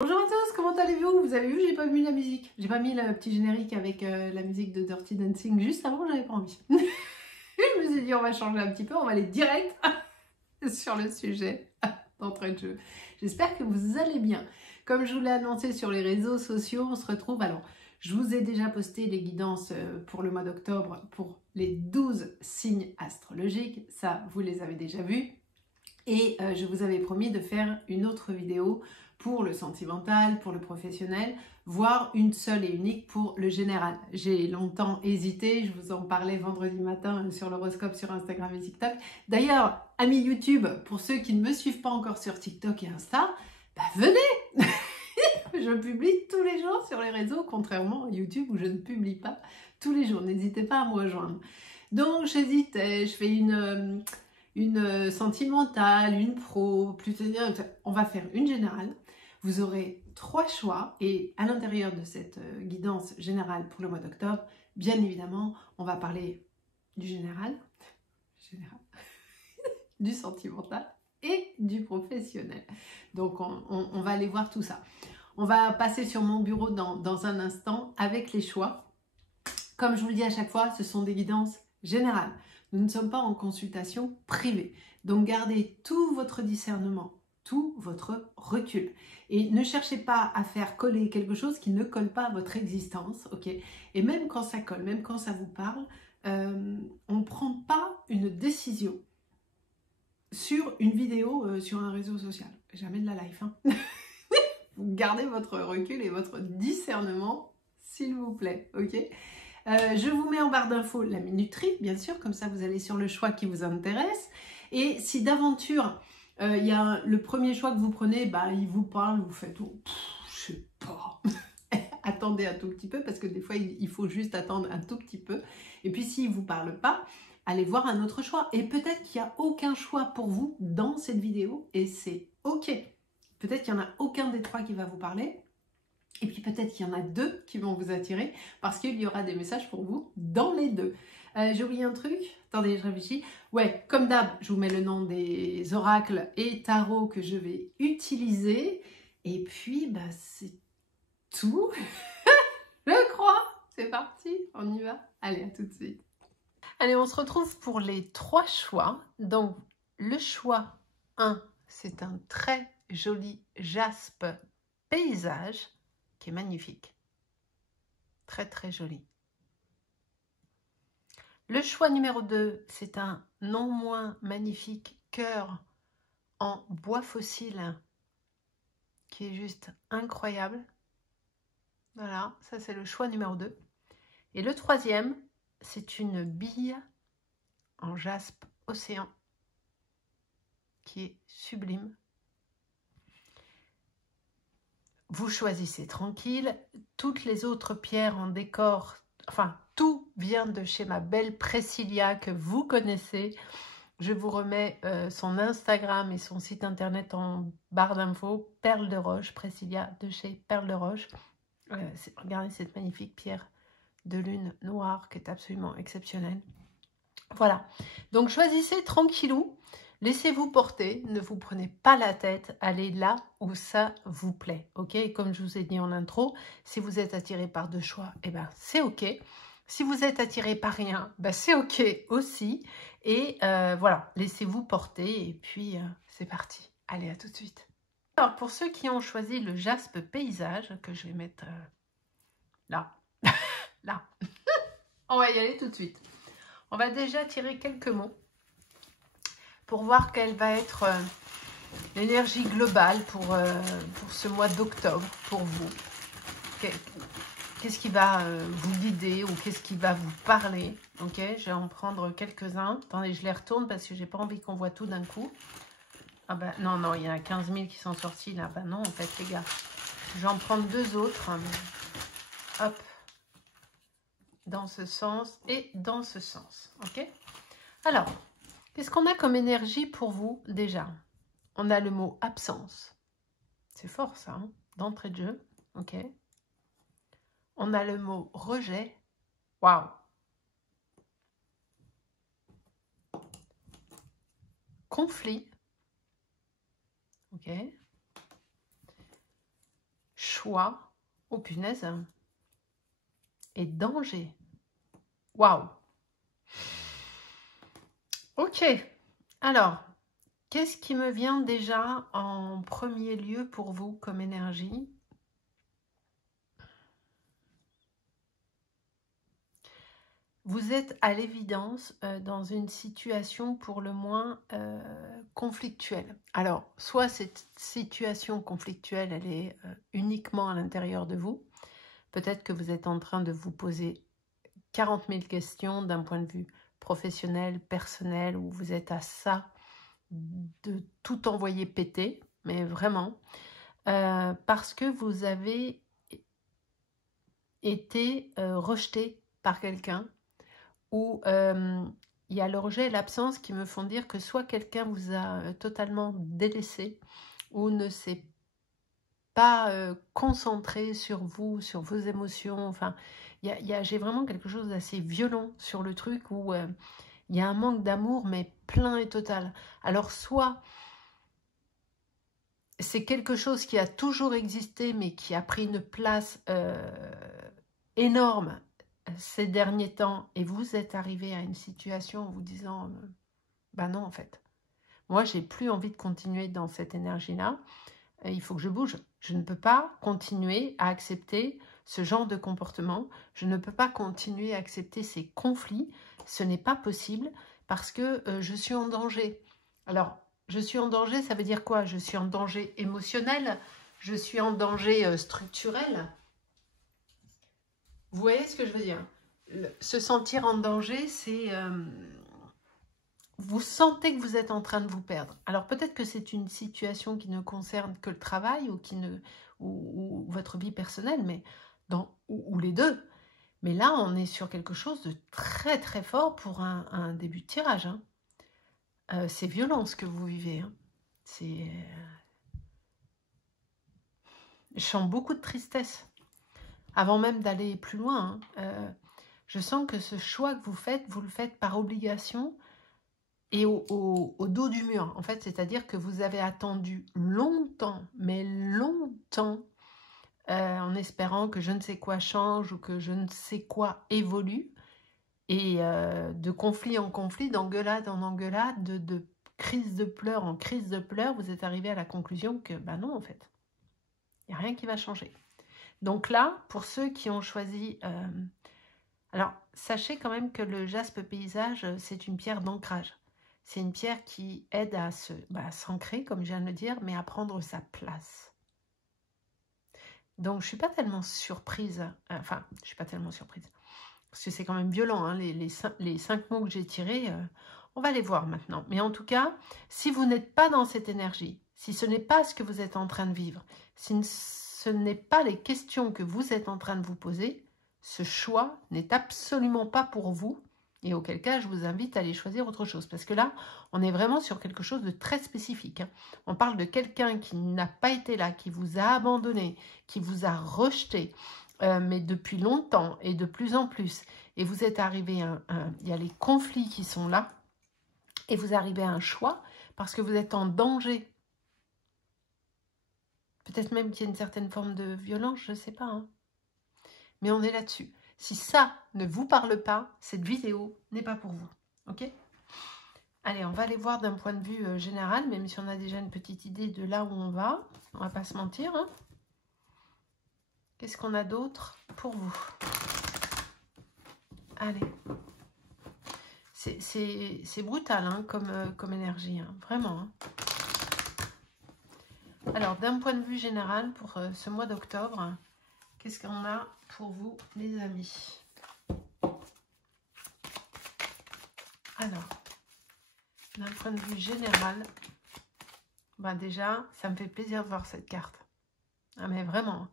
Bonjour à tous, comment allez-vous? Vous avez vu, j'ai pas mis la musique. J'ai pas mis le petit générique avec la musique de Dirty Dancing juste avant, j'avais pas envie. Je me suis dit, on va changer un petit peu, on va aller direct sur le sujet d'entrée de jeu. J'espère que vous allez bien. Comme je vous l'ai annoncé sur les réseaux sociaux, on se retrouve. Alors, je vous ai déjà posté les guidances pour le mois d'octobre pour les 12 signes astrologiques. Ça, vous les avez déjà vus. Et je vous avais promis de faire une autre vidéo pour le sentimental, pour le professionnel, voire une seule et unique pour le général. J'ai longtemps hésité, je vous en parlais vendredi matin sur l'horoscope sur Instagram et TikTok. D'ailleurs, amis YouTube, pour ceux qui ne me suivent pas encore sur TikTok et Insta, bah venez. Je publie tous les jours sur les réseaux, contrairement à YouTube où je ne publie pas tous les jours. N'hésitez pas à me rejoindre. Donc j'hésitais, je fais une sentimentale, une pro, plutôt on va faire une générale. Vous aurez 3 choix et à l'intérieur de cette guidance générale pour le mois d'octobre, bien évidemment, on va parler du général, du sentimental et du professionnel. Donc on va aller voir tout ça. On va passer sur mon bureau dans un instant avec les choix. Comme je vous le dis à chaque fois, ce sont des guidances générales. Nous ne sommes pas en consultation privée. Donc gardez tout votre discernement, tout votre recul. Et ne cherchez pas à faire coller quelque chose qui ne colle pas à votre existence. Ok. Et même quand ça colle, même quand ça vous parle, on ne prend pas une décision sur une vidéo, sur un réseau social. Jamais de la life. Hein. Vous gardez votre recul et votre discernement, s'il vous plaît. Ok. Je vous mets en barre d'infos la minuterie, bien sûr, comme ça vous allez sur le choix qui vous intéresse. Et si d'aventure, il y a le premier choix que vous prenez, bah, il vous parle, vous faites, oh, je sais pas. Attendez un tout petit peu, parce que des fois, il faut juste attendre un tout petit peu. Et puis, s'il ne vous parle pas, allez voir un autre choix. Et peut-être qu'il n'y a aucun choix pour vous dans cette vidéo, et c'est OK. Peut-être qu'il n'y en a aucun des 3 qui va vous parler. Et puis peut-être qu'il y en a 2 qui vont vous attirer parce qu'il y aura des messages pour vous dans les 2. J'ai oublié un truc. Attendez, je réfléchis. Ouais, comme d'hab, je vous mets le nom des oracles et tarots que je vais utiliser. Et puis, bah, c'est tout. Je crois. C'est parti, on y va. Allez, à tout de suite. Allez, on se retrouve pour les 3 choix. Donc, le choix 1, c'est un très joli jaspe paysage qui est magnifique. Très très joli. Le choix numéro 2, c'est un non moins magnifique cœur en bois fossile qui est juste incroyable. Voilà, ça c'est le choix numéro 2. Et le 3e, c'est une bille en jaspe océan qui est sublime. Vous choisissez tranquille. Toutes les autres pierres en décor, enfin tout vient de chez ma belle Priscilla que vous connaissez. Je vous remets son Instagram et son site internet en barre d'infos. Perle de Roche, Priscilla de chez Perle de Roche. Regardez cette magnifique pierre de lune noire qui est absolument exceptionnelle. Voilà, donc choisissez tranquillou. Laissez-vous porter, ne vous prenez pas la tête, allez là où ça vous plaît, ok? Et comme je vous ai dit en intro, si vous êtes attiré par 2 choix, eh ben c'est ok. Si vous êtes attiré par rien, ben c'est ok aussi. Et voilà, laissez-vous porter et puis c'est parti. Allez, à tout de suite. Alors, pour ceux qui ont choisi le jaspe paysage, que je vais mettre là, là, on va y aller tout de suite. On va déjà tirer quelques mots pour voir quelle va être l'énergie globale pour ce mois d'octobre, pour vous. Qu'est-ce qui va vous guider ou qu'est-ce qui va vous parler? Ok, je vais en prendre quelques-uns. Attendez, je les retourne parce que j'ai pas envie qu'on voit tout d'un coup. Ah ben non, non, il y en a 15 000 qui sont sortis là. Ben non, en fait, les gars. Je vais en prendre 2 autres. Hop. Dans ce sens et dans ce sens. Ok? Alors, qu'est-ce qu'on a comme énergie pour vous déjà? On a le mot absence. C'est fort ça, hein, d'entrée de jeu. Ok. On a le mot rejet. Waouh. Conflit. Ok. choix, oh punaise, et danger. Waouh. Ok, alors, qu'est-ce qui me vient déjà en premier lieu pour vous comme énergie? Vous êtes à l'évidence dans une situation pour le moins conflictuelle. Alors, soit cette situation conflictuelle, elle est uniquement à l'intérieur de vous. Peut-être que vous êtes en train de vous poser 40 000 questions d'un point de vue professionnel, personnel, où vous êtes à ça de tout envoyer péter, mais vraiment, parce que vous avez été rejeté par quelqu'un, où il y a le rejet et l'absence qui me font dire que soit quelqu'un vous a totalement délaissé, ou ne s'est pas concentré sur vous, sur vos émotions. Enfin, j'ai vraiment quelque chose d'assez violent sur le truc, où il y a un manque d'amour, mais plein et total. Alors, soit c'est quelque chose qui a toujours existé, mais qui a pris une place énorme ces derniers temps, et vous êtes arrivé à une situation en vous disant bah non, en fait, moi j'ai plus envie de continuer dans cette énergie-là, il faut que je bouge. Je ne peux pas continuer à accepter ce genre de comportement, je ne peux pas continuer à accepter ces conflits, ce n'est pas possible, parce que je suis en danger. Alors, je suis en danger, ça veut dire quoi? Je suis en danger émotionnel, je suis en danger structurel. Vous voyez ce que je veux dire? Se sentir en danger, c'est... vous sentez que vous êtes en train de vous perdre. Alors peut-être que c'est une situation qui ne concerne que le travail ou votre vie personnelle, mais ou les deux. Mais là, on est sur quelque chose de très très fort pour un début de tirage. Hein. C'est violent ce que vous vivez. Hein. Je sens beaucoup de tristesse. Avant même d'aller plus loin, hein, je sens que ce choix que vous le faites par obligation et au dos du mur. En fait, c'est-à-dire que vous avez attendu longtemps, mais longtemps, en espérant que je ne sais quoi change ou que je ne sais quoi évolue. Et de conflit en conflit, d'engueulade en engueulade, de crise de pleurs en crise de pleurs, vous êtes arrivé à la conclusion que, bah non, en fait, il n'y a rien qui va changer. Donc là, pour ceux qui ont choisi... alors, sachez quand même que le jaspe paysage, c'est une pierre d'ancrage. C'est une pierre qui aide à s'ancrer, comme je viens de le dire, mais à prendre sa place. Donc, je ne suis pas tellement surprise. Enfin, je ne suis pas tellement surprise. Parce que c'est quand même violent, hein, les 5 mots que j'ai tirés. On va les voir maintenant. Mais en tout cas, si vous n'êtes pas dans cette énergie, si ce n'est pas ce que vous êtes en train de vivre, si ce n'est pas les questions que vous êtes en train de vous poser, ce choix n'est absolument pas pour vous. Et auquel cas, je vous invite à aller choisir autre chose. Parce que là, on est vraiment sur quelque chose de très spécifique. Hein. On parle de quelqu'un qui n'a pas été là, qui vous a abandonné, qui vous a rejeté, mais depuis longtemps et de plus en plus. Et vous êtes arrivé il y a les conflits qui sont là. Et vous arrivez à un choix parce que vous êtes en danger. Peut-être même qu'il y a une certaine forme de violence, je ne sais pas. Hein. Mais on est là-dessus. Si ça ne vous parle pas, cette vidéo n'est pas pour vous. Ok? Allez, on va aller voir d'un point de vue général, même si on a déjà une petite idée de là où on va. On va pas se mentir. Hein. Qu'est-ce qu'on a d'autre pour vous? Allez. C'est brutal hein, comme énergie. Hein. Vraiment. Hein. Alors, d'un point de vue général, pour ce mois d'octobre, qu'est-ce qu'on a pour vous, les amis? Alors, d'un point de vue général, ben déjà, ça me fait plaisir de voir cette carte. Ah, mais vraiment,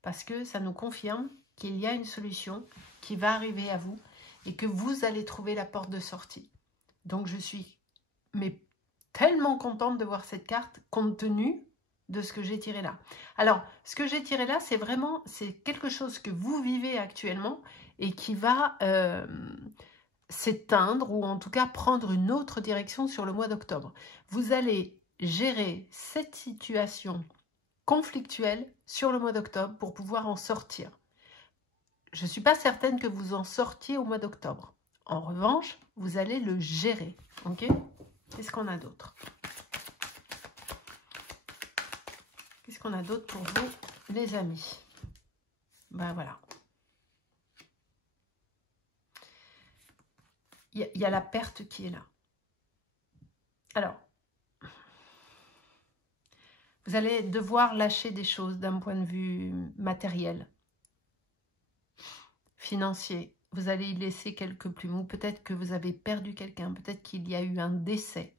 parce que ça nous confirme qu'il y a une solution qui va arriver à vous et que vous allez trouver la porte de sortie. Donc, je suis tellement contente de voir cette carte compte tenu de ce que j'ai tiré là. Alors, ce que j'ai tiré là, c'est quelque chose que vous vivez actuellement et qui va s'éteindre ou en tout cas prendre une autre direction sur le mois d'octobre. Vous allez gérer cette situation conflictuelle sur le mois d'octobre pour pouvoir en sortir. Je ne suis pas certaine que vous en sortiez au mois d'octobre. En revanche, vous allez le gérer. Ok? Qu'est-ce qu'on a d'autre? Qu'est-ce qu'on a d'autre pour vous, les amis? Ben voilà. Il y a la perte qui est là. Alors, vous allez devoir lâcher des choses d'un point de vue matériel, financier. Vous allez y laisser quelques plumes. Ou peut-être que vous avez perdu quelqu'un. Peut-être qu'il y a eu un décès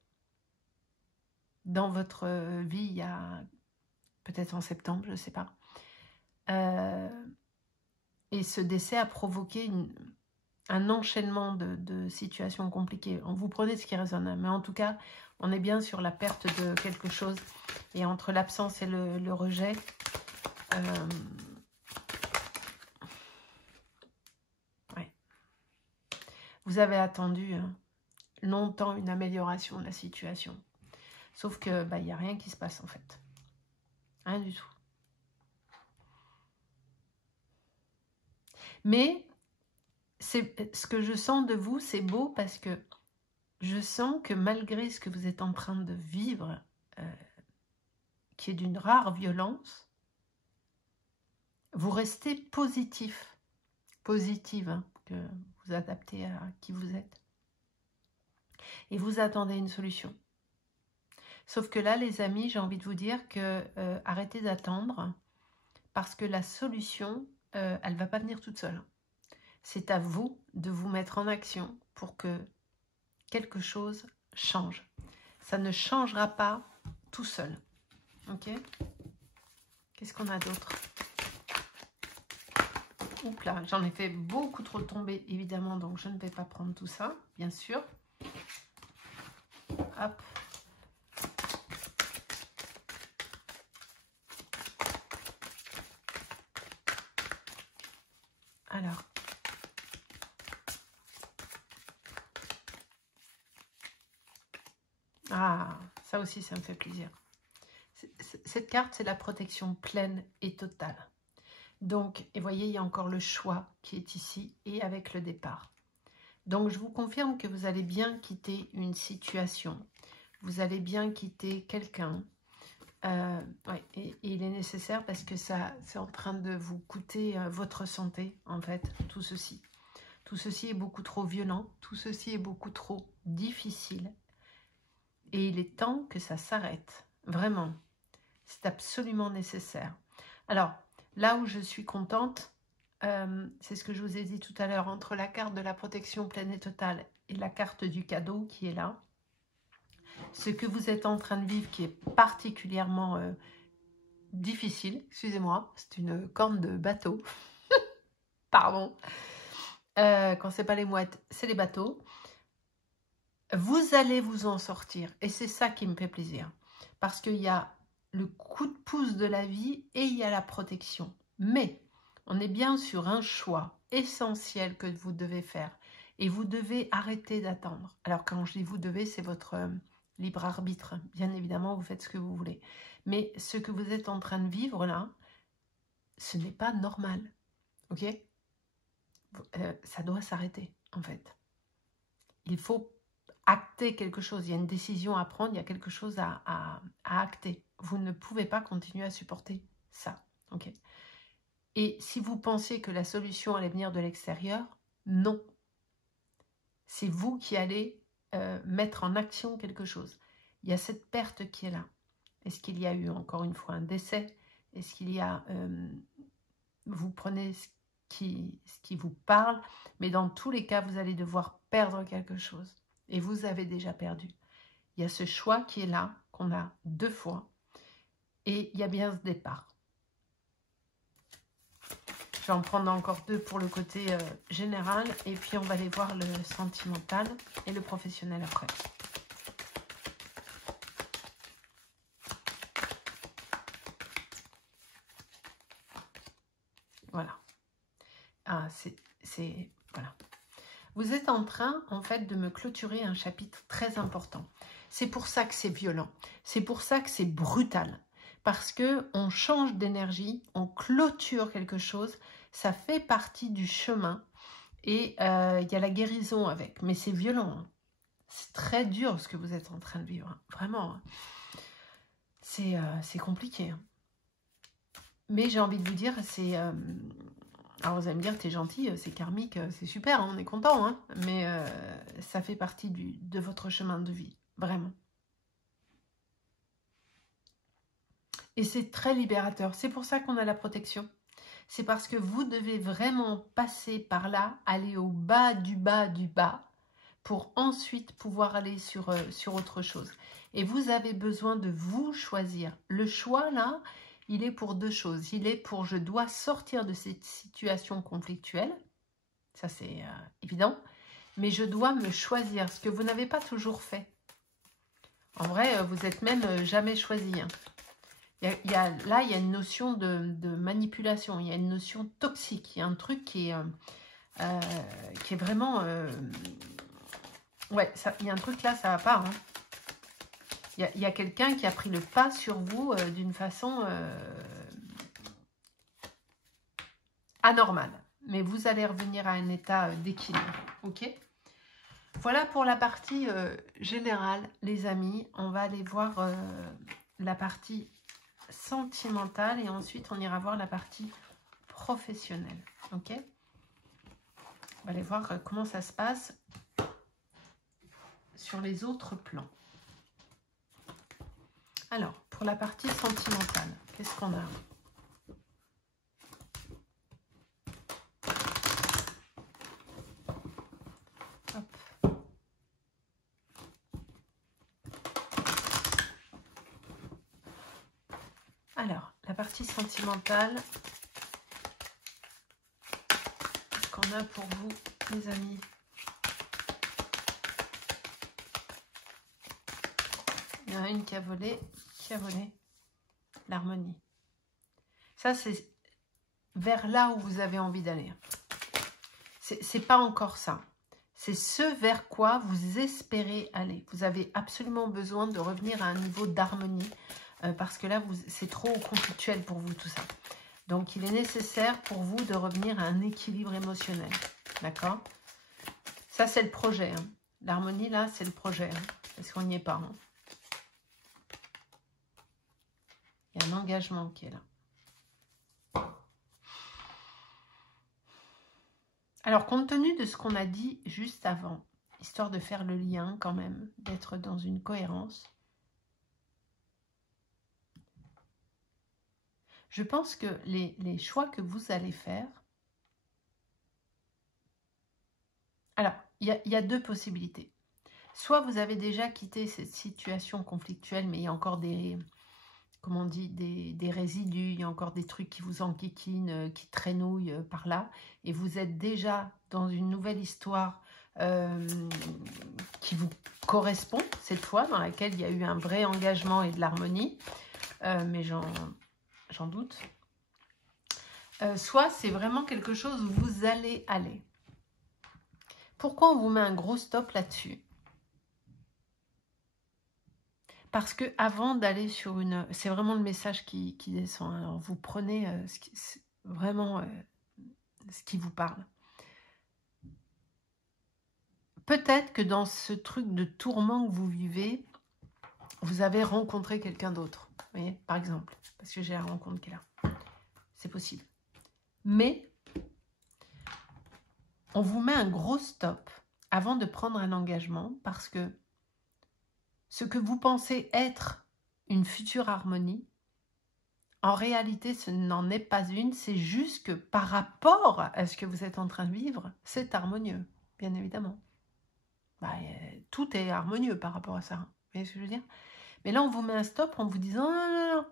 dans votre vie, il y a peut-être en septembre, je ne sais pas. Et ce décès a provoqué un enchaînement de situations compliquées. Vous prenez ce qui résonne. Mais en tout cas, on est bien sur la perte de quelque chose. Et entre l'absence et le rejet, ouais. Vous avez attendu longtemps une amélioration de la situation. Sauf que il n'y a rien qui se passe en fait. Rien du tout. Mais ce que je sens de vous, c'est beau parce que je sens que malgré ce que vous êtes en train de vivre, qui est d'une rare violence, vous restez positif, positive, hein, que vous adaptez à qui vous êtes. Et vous attendez une solution. Sauf que là, les amis, j'ai envie de vous dire que arrêtez d'attendre parce que la solution, elle ne va pas venir toute seule. C'est à vous de vous mettre en action pour que quelque chose change. Ça ne changera pas tout seul. Ok? Qu'est-ce qu'on a d'autre? Oups là, j'en ai fait beaucoup trop tomber, évidemment, donc je ne vais pas prendre tout ça, bien sûr. Hop. Alors. Ah, ça aussi, ça me fait plaisir. Cette carte, c'est la protection pleine et totale. Donc, et voyez, il y a encore le choix qui est ici et avec le départ. Donc, je vous confirme que vous allez bien quitter une situation. Vous allez bien quitter quelqu'un. Ouais, et il est nécessaire parce que ça, c'est en train de vous coûter votre santé, en fait, tout ceci. Tout ceci est beaucoup trop violent. Tout ceci est beaucoup trop difficile. Et il est temps que ça s'arrête. Vraiment. C'est absolument nécessaire. Alors, là où je suis contente, c'est ce que je vous ai dit tout à l'heure, entre la carte de la protection pleine et totale et la carte du cadeau qui est là, ce que vous êtes en train de vivre qui est particulièrement difficile, excusez-moi, c'est une corne de bateau, pardon, quand c'est pas les mouettes, c'est les bateaux, vous allez vous en sortir et c'est ça qui me fait plaisir, parce qu'il y a le coup de pouce de la vie et il y a la protection. Mais on est bien sur un choix essentiel que vous devez faire. Et vous devez arrêter d'attendre. Alors quand je dis vous devez, c'est votre libre arbitre. Bien évidemment, vous faites ce que vous voulez. Mais ce que vous êtes en train de vivre là, ce n'est pas normal. Ok? Ça doit s'arrêter en fait. Il faut acter quelque chose. Il y a une décision à prendre, il y a quelque chose à acter. Vous ne pouvez pas continuer à supporter ça. Ok? Et si vous pensez que la solution allait venir de l'extérieur, non. C'est vous qui allez mettre en action quelque chose. Il y a cette perte qui est là. Est-ce qu'il y a eu encore une fois un décès? Est-ce qu'il y a... vous prenez ce qui vous parle, mais dans tous les cas, vous allez devoir perdre quelque chose. Et vous avez déjà perdu. Il y a ce choix qui est là, qu'on a 2 fois. Et il y a bien ce départ. Je vais en prendre encore 2 pour le côté général. Et puis, on va aller voir le sentimental et le professionnel après. Voilà. Ah, voilà. Vous êtes en train, en fait, de me clôturer un chapitre très important. C'est pour ça que c'est violent. C'est pour ça que c'est brutal. parce qu'on change d'énergie, on clôture quelque chose, ça fait partie du chemin et il y a la guérison avec. Mais c'est violent, hein. C'est très dur ce que vous êtes en train de vivre, hein. Vraiment. Hein. C'est compliqué. Hein. Mais j'ai envie de vous dire, c'est... alors vous allez me dire, t'es gentil, c'est karmique, c'est super, hein, on est content. Hein, mais ça fait partie de votre chemin de vie, vraiment. Et c'est très libérateur. C'est pour ça qu'on a la protection. C'est parce que vous devez vraiment passer par là, aller au bas du bas du bas, pour ensuite pouvoir aller sur autre chose. Et vous avez besoin de vous choisir. Le choix, là, il est pour deux choses. Il est pour, je dois sortir de cette situation conflictuelle. Ça, c'est évident. Mais je dois me choisir, ce que vous n'avez pas toujours fait. En vrai, vous n'êtes même jamais choisi. Hein. Là, il y a une notion de manipulation. Il y a une notion toxique. Il y a un truc qui est vraiment... ouais, il y a un truc là, ça va pas. Hein. Il y a quelqu'un qui a pris le pas sur vous d'une façon anormale. Mais vous allez revenir à un état d'équilibre. Ok ? Voilà pour la partie générale, les amis. On va aller voir la partie sentimentale et ensuite on ira voir la partie professionnelle. Ok ? On va aller voir comment ça se passe sur les autres plans. Alors, pour la partie sentimentale, qu'est-ce qu'on a? Hop. Alors, la partie sentimentale, qu'est-ce qu'on a pour vous, les amis? Il y en a une qui a volé l'harmonie. Ça, c'est vers là où vous avez envie d'aller. C'est pas encore ça. C'est ce vers quoi vous espérez aller. Vous avez absolument besoin de revenir à un niveau d'harmonie parce que là, c'est trop conflictuel pour vous tout ça. Donc, il est nécessaire pour vous de revenir à un équilibre émotionnel. D'accord? Ça, c'est le projet. Hein. L'harmonie, là, c'est le projet. Hein, parce qu'on n'y est pas. Hein. Il y a un engagement qui est là. Alors, compte tenu de ce qu'on a dit juste avant, histoire de faire le lien quand même, d'être dans une cohérence, je pense que les choix que vous allez faire... Alors, il y a deux possibilités. Soit vous avez déjà quitté cette situation conflictuelle, mais il y a encore des... Comment on dit, des résidus, il y a encore des trucs qui vous enquiquinent, qui traînouillent par là, et vous êtes déjà dans une nouvelle histoire qui vous correspond, cette fois, dans laquelle il y a eu un vrai engagement et de l'harmonie, mais j'en doute. Soit c'est vraiment quelque chose où vous allez aller. Pourquoi on vous met un gros stop là-dessus ? Parce que avant d'aller sur une... C'est vraiment le message qui descend. Alors vous prenez vraiment ce qui vous parle. Peut-être que dans ce truc de tourment que vous vivez, vous avez rencontré quelqu'un d'autre. Vous voyez, par exemple. Parce que j'ai la rencontre qui est là. C'est possible. Mais on vous met un gros stop avant de prendre un engagement parce que ce que vous pensez être une future harmonie, en réalité, ce n'en est pas une. C'est juste que par rapport à ce que vous êtes en train de vivre, c'est harmonieux, bien évidemment. Tout est harmonieux par rapport à ça. Vous voyez ce que je veux dire? Mais là, on vous met un stop en vous disant non,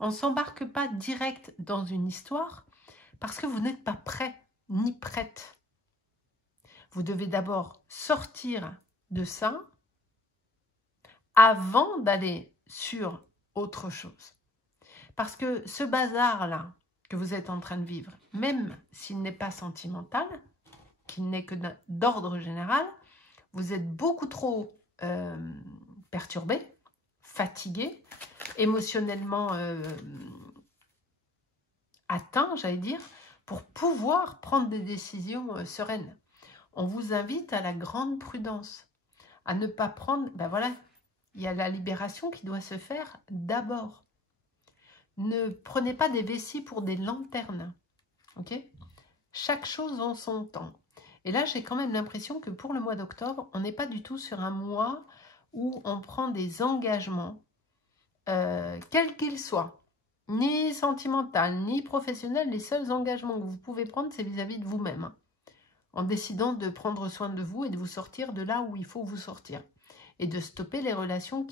on ne s'embarque pas direct dans une histoire parce que vous n'êtes pas prêt ni prête. Vous devez d'abord sortir de ça avant d'aller sur autre chose. Parce que ce bazar-là que vous êtes en train de vivre, même s'il n'est pas sentimental, qu'il n'est que d'ordre général, vous êtes beaucoup trop perturbé, fatigué, émotionnellement atteint, j'allais dire, pour pouvoir prendre des décisions sereines. On vous invite à la grande prudence, à ne pas prendre... Ben voilà, il y a la libération qui doit se faire d'abord. Ne prenez pas des vessies pour des lanternes, ok? Chaque chose en son temps. Et là, j'ai quand même l'impression que pour le mois d'octobre, on n'est pas du tout sur un mois où on prend des engagements, quels qu'ils soient, ni sentimental, ni professionnel. Les seuls engagements que vous pouvez prendre, c'est vis-à-vis de vous-même, hein, en décidant de prendre soin de vous et de vous sortir de là où il faut vous sortir. Et de stopper les relations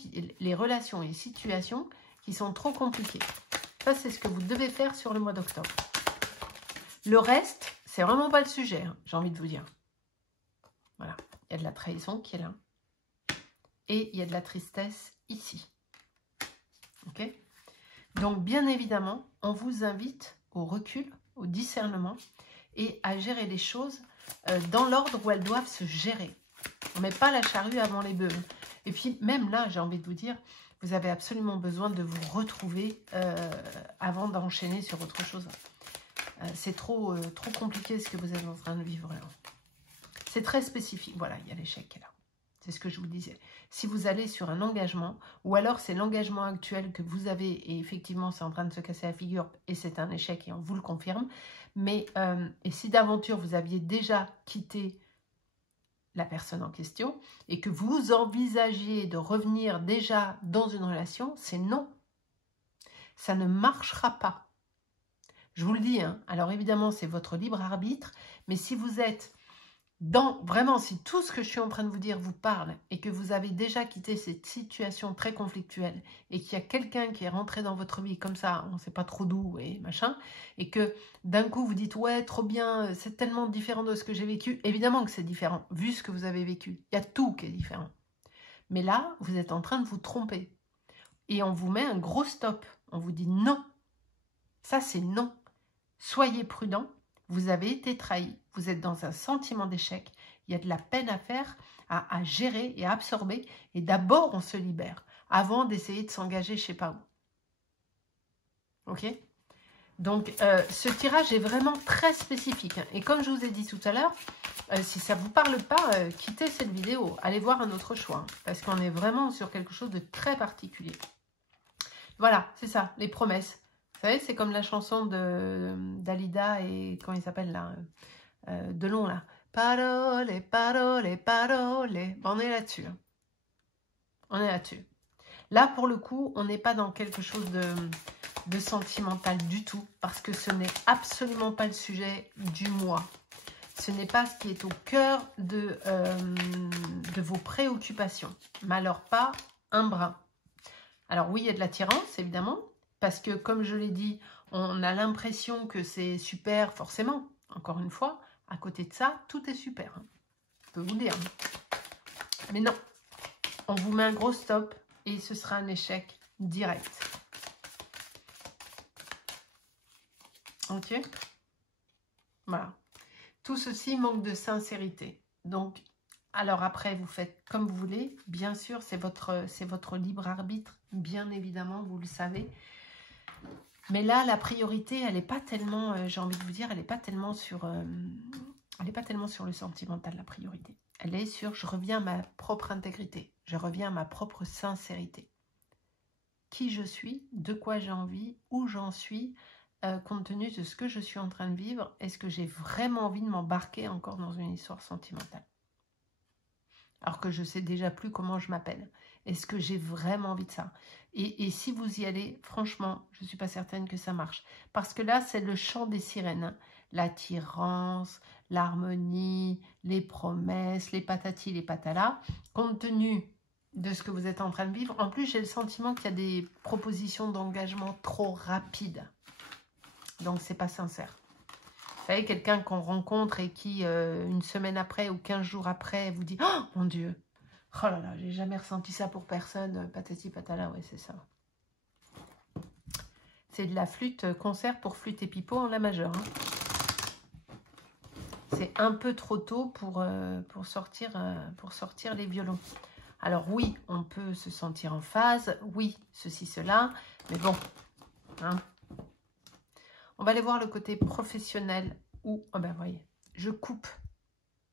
et situations qui sont trop compliquées. Ça, c'est ce que vous devez faire sur le mois d'octobre. Le reste, c'est vraiment pas le sujet, hein, j'ai envie de vous dire. Voilà, il y a de la trahison qui est là. Et il y a de la tristesse ici. Ok? Donc, bien évidemment, on vous invite au recul, au discernement et à gérer les choses dans l'ordre où elles doivent se gérer. On ne met pas la charrue avant les bœufs. Et puis, même là, j'ai envie de vous dire, vous avez absolument besoin de vous retrouver avant d'enchaîner sur autre chose. C'est trop compliqué ce que vous êtes en train de vivre là. C'est très spécifique. Voilà, il y a l'échec qui est là. C'est ce que je vous disais. Si vous allez sur un engagement, ou alors c'est l'engagement actuel que vous avez, et effectivement c'est en train de se casser la figure, et c'est un échec, et on vous le confirme. Mais, et si d'aventure vous aviez déjà quitté la personne en question, et que vous envisagiez de revenir déjà dans une relation, c'est non. Ça ne marchera pas. Je vous le dis, hein. Alors évidemment c'est votre libre arbitre, mais si vous êtes vraiment, si tout ce que je suis en train de vous dire vous parle et que vous avez déjà quitté cette situation très conflictuelle et qu'il y a quelqu'un qui est rentré dans votre vie comme ça, on ne sait pas trop d'où et machin, et que d'un coup vous dites ouais trop bien, c'est tellement différent de ce que j'ai vécu, évidemment que c'est différent, vu ce que vous avez vécu, il y a tout qui est différent. Mais là, vous êtes en train de vous tromper et on vous met un gros stop, on vous dit non, ça c'est non, soyez prudent. Vous avez été trahi, vous êtes dans un sentiment d'échec, il y a de la peine à faire, à gérer et à absorber. Et d'abord, on se libère avant d'essayer de s'engager je ne sais pas où. Ok? Donc, ce tirage est vraiment très spécifique. Et comme je vous ai dit tout à l'heure, si ça ne vous parle pas, quittez cette vidéo. Allez voir un autre choix. Hein, parce qu'on est vraiment sur quelque chose de très particulier. Voilà, c'est ça, les promesses. Vous savez, c'est comme la chanson de Dalida et comment il s'appelle là, Delon là. Parole, parole, parole. On est là-dessus. Hein. On est là-dessus. Là, pour le coup, on n'est pas dans quelque chose de sentimental du tout. Parce que ce n'est absolument pas le sujet du mois. Ce n'est pas ce qui est au cœur de vos préoccupations. Mais alors pas un brin. Alors oui, il y a de l'attirance, évidemment. Parce que, comme je l'ai dit, on a l'impression que c'est super, forcément. Encore une fois, à côté de ça, tout est super. Hein. Je peux vous le dire. Mais non, on vous met un gros stop et ce sera un échec direct. Ok? Voilà. Tout ceci manque de sincérité. Donc, alors après, vous faites comme vous voulez. Bien sûr, c'est votre libre arbitre. Bien évidemment, vous le savez. Mais là, la priorité, elle n'est pas tellement, j'ai envie de vous dire, elle n'est pas tellement sur le sentimental, la priorité. Elle est sur, je reviens à ma propre intégrité, je reviens à ma propre sincérité. Qui je suis, de quoi j'ai envie, où j'en suis, compte tenu de ce que je suis en train de vivre, est-ce que j'ai vraiment envie de m'embarquer encore dans une histoire sentimentale? Alors que je sais déjà plus comment je m'appelle. Est-ce que j'ai vraiment envie de ça? Et si vous y allez, franchement, je ne suis pas certaine que ça marche. Parce que là, c'est le chant des sirènes. Hein. L'attirance, l'harmonie, les promesses, les patatis, les patalas. Compte tenu de ce que vous êtes en train de vivre, en plus, j'ai le sentiment qu'il y a des propositions d'engagement trop rapides. Donc, c'est pas sincère. Vous savez, quelqu'un qu'on rencontre et qui, une semaine après ou 15 jours après, vous dit « Oh, mon Dieu !» Oh là là, j'ai jamais ressenti ça pour personne. Patati patala, ouais, c'est ça. C'est de la flûte, concert pour flûte et pipeau en la majeure. Hein. C'est un peu trop tôt pour sortir les violons. Alors oui, on peut se sentir en phase, oui, ceci, cela, mais bon, hein. On va aller voir le côté professionnel où, oh ben voyez, je coupe.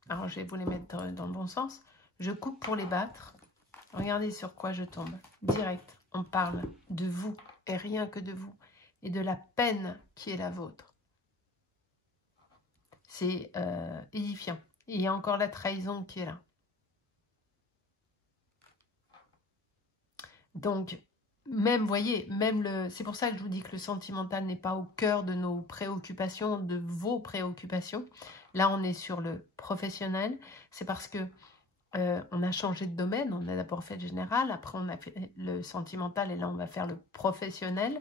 Alors je vais vous les mettre dans le bon sens. Je coupe pour les battre. Regardez sur quoi je tombe. Direct, on parle de vous et rien que de vous et de la peine qui est la vôtre. C'est édifiant. Et il y a encore la trahison qui est là. Donc, même, voyez, c'est pour ça que je vous dis que le sentimental n'est pas au cœur de nos préoccupations, de vos préoccupations. Là, on est sur le professionnel. C'est parce que on a changé de domaine. On a d'abord fait le général, après on a fait le sentimental et là, on va faire le professionnel.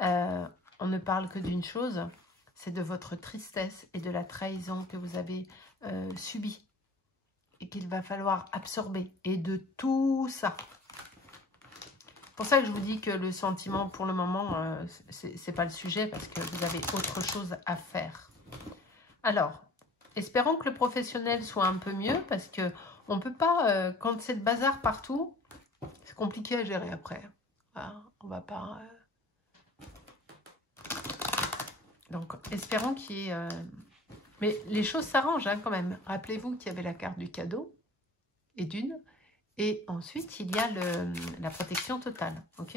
On ne parle que d'une chose, c'est de votre tristesse et de la trahison que vous avez subie et qu'il va falloir absorber. Et de tout ça. C'est pour ça que je vous dis que le sentiment, pour le moment, c'est pas le sujet parce que vous avez autre chose à faire. Alors, espérons que le professionnel soit un peu mieux parce que on ne peut pas, quand c'est le bazar partout, c'est compliqué à gérer après. Voilà, on va pas... Donc, espérons qu'il y ait... Mais les choses s'arrangent hein, quand même. Rappelez-vous qu'il y avait la carte du cadeau et d'une. Et ensuite, il y a la protection totale. Ok.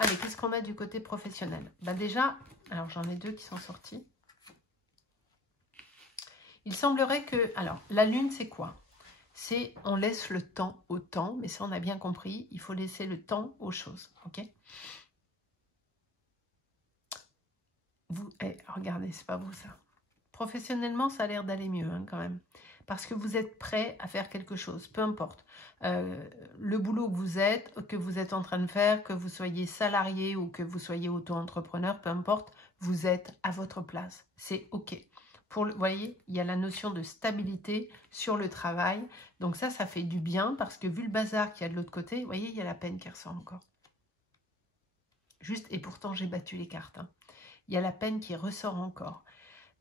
Allez, qu'est-ce qu'on a du côté professionnel? Ben déjà, alors j'en ai deux qui sont sortis. Il semblerait que... Alors, la lune, c'est quoi? C'est on laisse le temps au temps, mais ça, on a bien compris. Il faut laisser le temps aux choses. Ok. Vous, regardez, c'est pas vous ça. Professionnellement, ça a l'air d'aller mieux hein, quand même. Parce que vous êtes prêt à faire quelque chose, peu importe. Le boulot que vous êtes en train de faire, que vous soyez salarié ou que vous soyez auto-entrepreneur, peu importe, vous êtes à votre place. C'est OK. Vous voyez, il y a la notion de stabilité sur le travail. Donc ça fait du bien parce que vu le bazar qu'il y a de l'autre côté, vous voyez, il y a la peine qui ressort encore. Juste, et pourtant, j'ai battu les cartes. Hein. Il y a la peine qui ressort encore.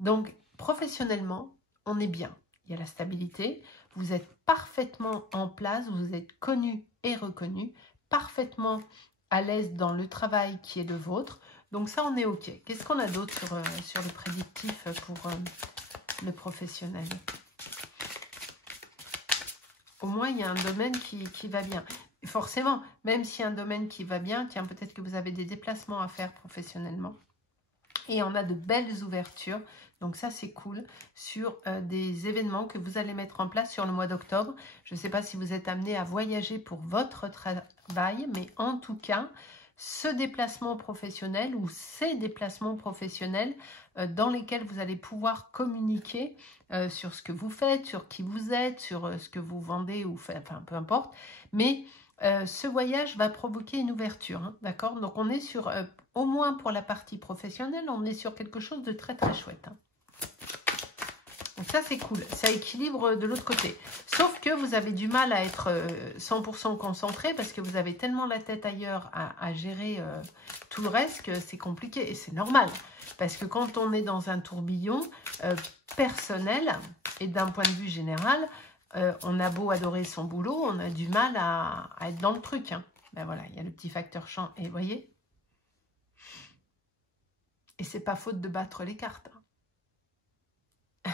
Donc, professionnellement, on est bien. Il y a la stabilité. Vous êtes parfaitement en place. Vous êtes connu et reconnu. Parfaitement à l'aise dans le travail qui est le vôtre. Donc ça, on est OK. Qu'est-ce qu'on a d'autre sur le prédictif pour le professionnel? Au moins, il y a un domaine qui va bien. Forcément, même s'il y a un domaine qui va bien, tiens, peut-être que vous avez des déplacements à faire professionnellement. Et on a de belles ouvertures, donc ça c'est cool, sur des événements que vous allez mettre en place sur le mois d'octobre. Je ne sais pas si vous êtes amené à voyager pour votre travail, mais en tout cas, ce déplacement professionnel ou ces déplacements professionnels dans lesquels vous allez pouvoir communiquer sur ce que vous faites, sur qui vous êtes, sur ce que vous vendez ou faites, enfin peu importe, mais... ce voyage va provoquer une ouverture, hein, d'accord? Donc on est sur, au moins pour la partie professionnelle, on est sur quelque chose de très très chouette. Hein. Donc ça c'est cool, ça équilibre de l'autre côté. Sauf que vous avez du mal à être 100% concentré parce que vous avez tellement la tête ailleurs à gérer tout le reste que c'est compliqué et c'est normal. Parce que quand on est dans un tourbillon personnel et d'un point de vue général, on a beau adorer son boulot, on a du mal à être dans le truc. Hein. Ben voilà, il y a le petit facteur champ. Et vous voyez? Et c'est pas faute de battre les cartes. Hein.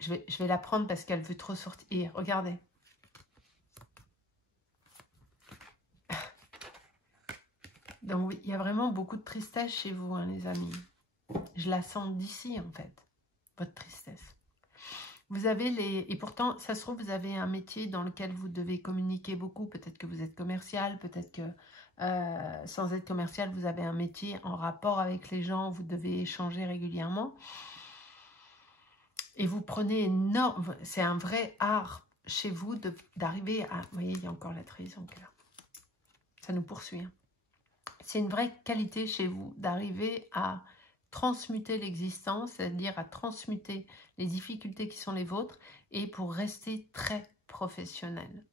je vais la prendre parce qu'elle veut trop sortir. Et regardez. Donc oui, il y a vraiment beaucoup de tristesse chez vous, hein, les amis. Je la sens d'ici, en fait, votre tristesse. Vous avez et pourtant, ça se trouve, vous avez un métier dans lequel vous devez communiquer beaucoup. Peut-être que vous êtes commercial, peut-être que sans être commercial, vous avez un métier en rapport avec les gens, vous devez échanger régulièrement. Et vous prenez énorme, c'est un vrai art chez vous d'arriver à... Vous voyez, il y a encore la trahison qui est là. Ça nous poursuit. Hein. C'est une vraie qualité chez vous d'arriver à transmuter l'existence, c'est-à-dire à transmuter les difficultés qui sont les vôtres et pour rester très professionnel.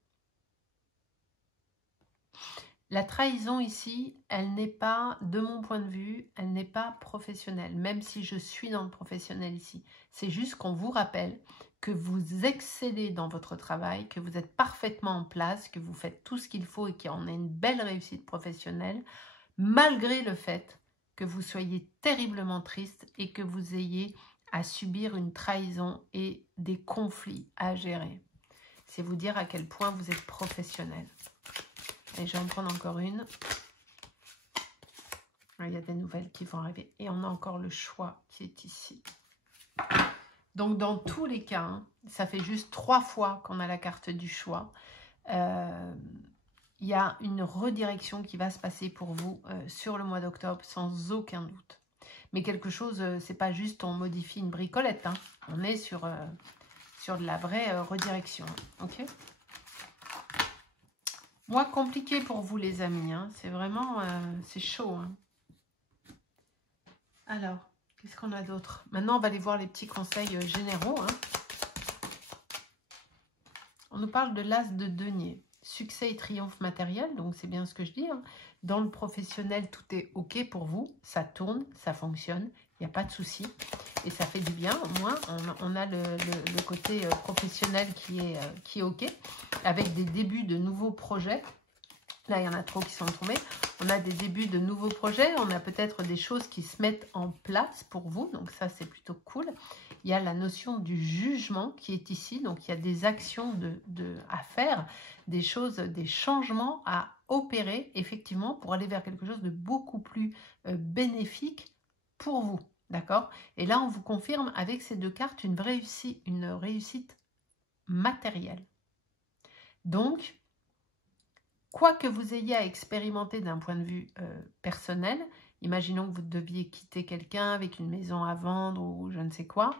La trahison ici, elle n'est pas, de mon point de vue, elle n'est pas professionnelle, même si je suis dans le professionnel ici. C'est juste qu'on vous rappelle que vous excellez dans votre travail, que vous êtes parfaitement en place, que vous faites tout ce qu'il faut et qu'il y en a une belle réussite professionnelle, malgré le fait que vous soyez terriblement triste et que vous ayez à subir une trahison et des conflits à gérer. C'est vous dire à quel point vous êtes professionnel. Et je vais en prendre encore une. Il y a des nouvelles qui vont arriver. Et on a encore le choix qui est ici. Donc, dans tous les cas, hein, ça fait juste 3 fois qu'on a la carte du choix. Il y a une redirection qui va se passer pour vous sur le mois d'octobre, sans aucun doute. Mais quelque chose, c'est pas juste on modifie une bricolette. Hein. On est sur de la vraie redirection. Ok ? Moi, compliqué pour vous, les amis. Hein. C'est vraiment... c'est chaud. Hein. Alors, qu'est-ce qu'on a d'autre? Maintenant, on va aller voir les petits conseils généraux. Hein. On nous parle de l'as de denier. Succès et triomphe matériel, donc c'est bien ce que je dis. Hein. Dans le professionnel, tout est OK pour vous. Ça tourne, ça fonctionne. Il n'y a pas de souci. Et ça fait du bien. Au moins, on a le côté professionnel qui est OK. Avec des débuts de nouveaux projets. Là, il y en a trop qui sont tombés. On a des débuts de nouveaux projets. On a peut-être des choses qui se mettent en place pour vous. Donc ça, c'est plutôt cool. Il y a la notion du jugement qui est ici. Donc, il y a des actions à faire, des choses, des changements à opérer, effectivement, pour aller vers quelque chose de beaucoup plus bénéfique pour vous. D'accord? Et là, on vous confirme avec ces 2 cartes une réussite matérielle. Donc, quoi que vous ayez à expérimenter d'un point de vue personnel, imaginons que vous deviez quitter quelqu'un avec une maison à vendre ou je ne sais quoi,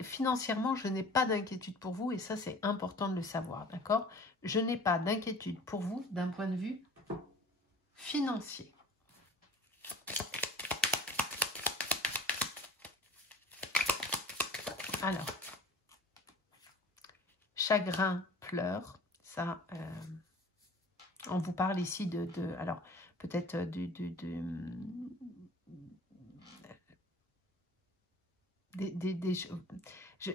financièrement, je n'ai pas d'inquiétude pour vous et ça, c'est important de le savoir, d'accord? Je n'ai pas d'inquiétude pour vous d'un point de vue financier. Alors, chagrin, pleurs, ça, on vous parle ici alors, peut-être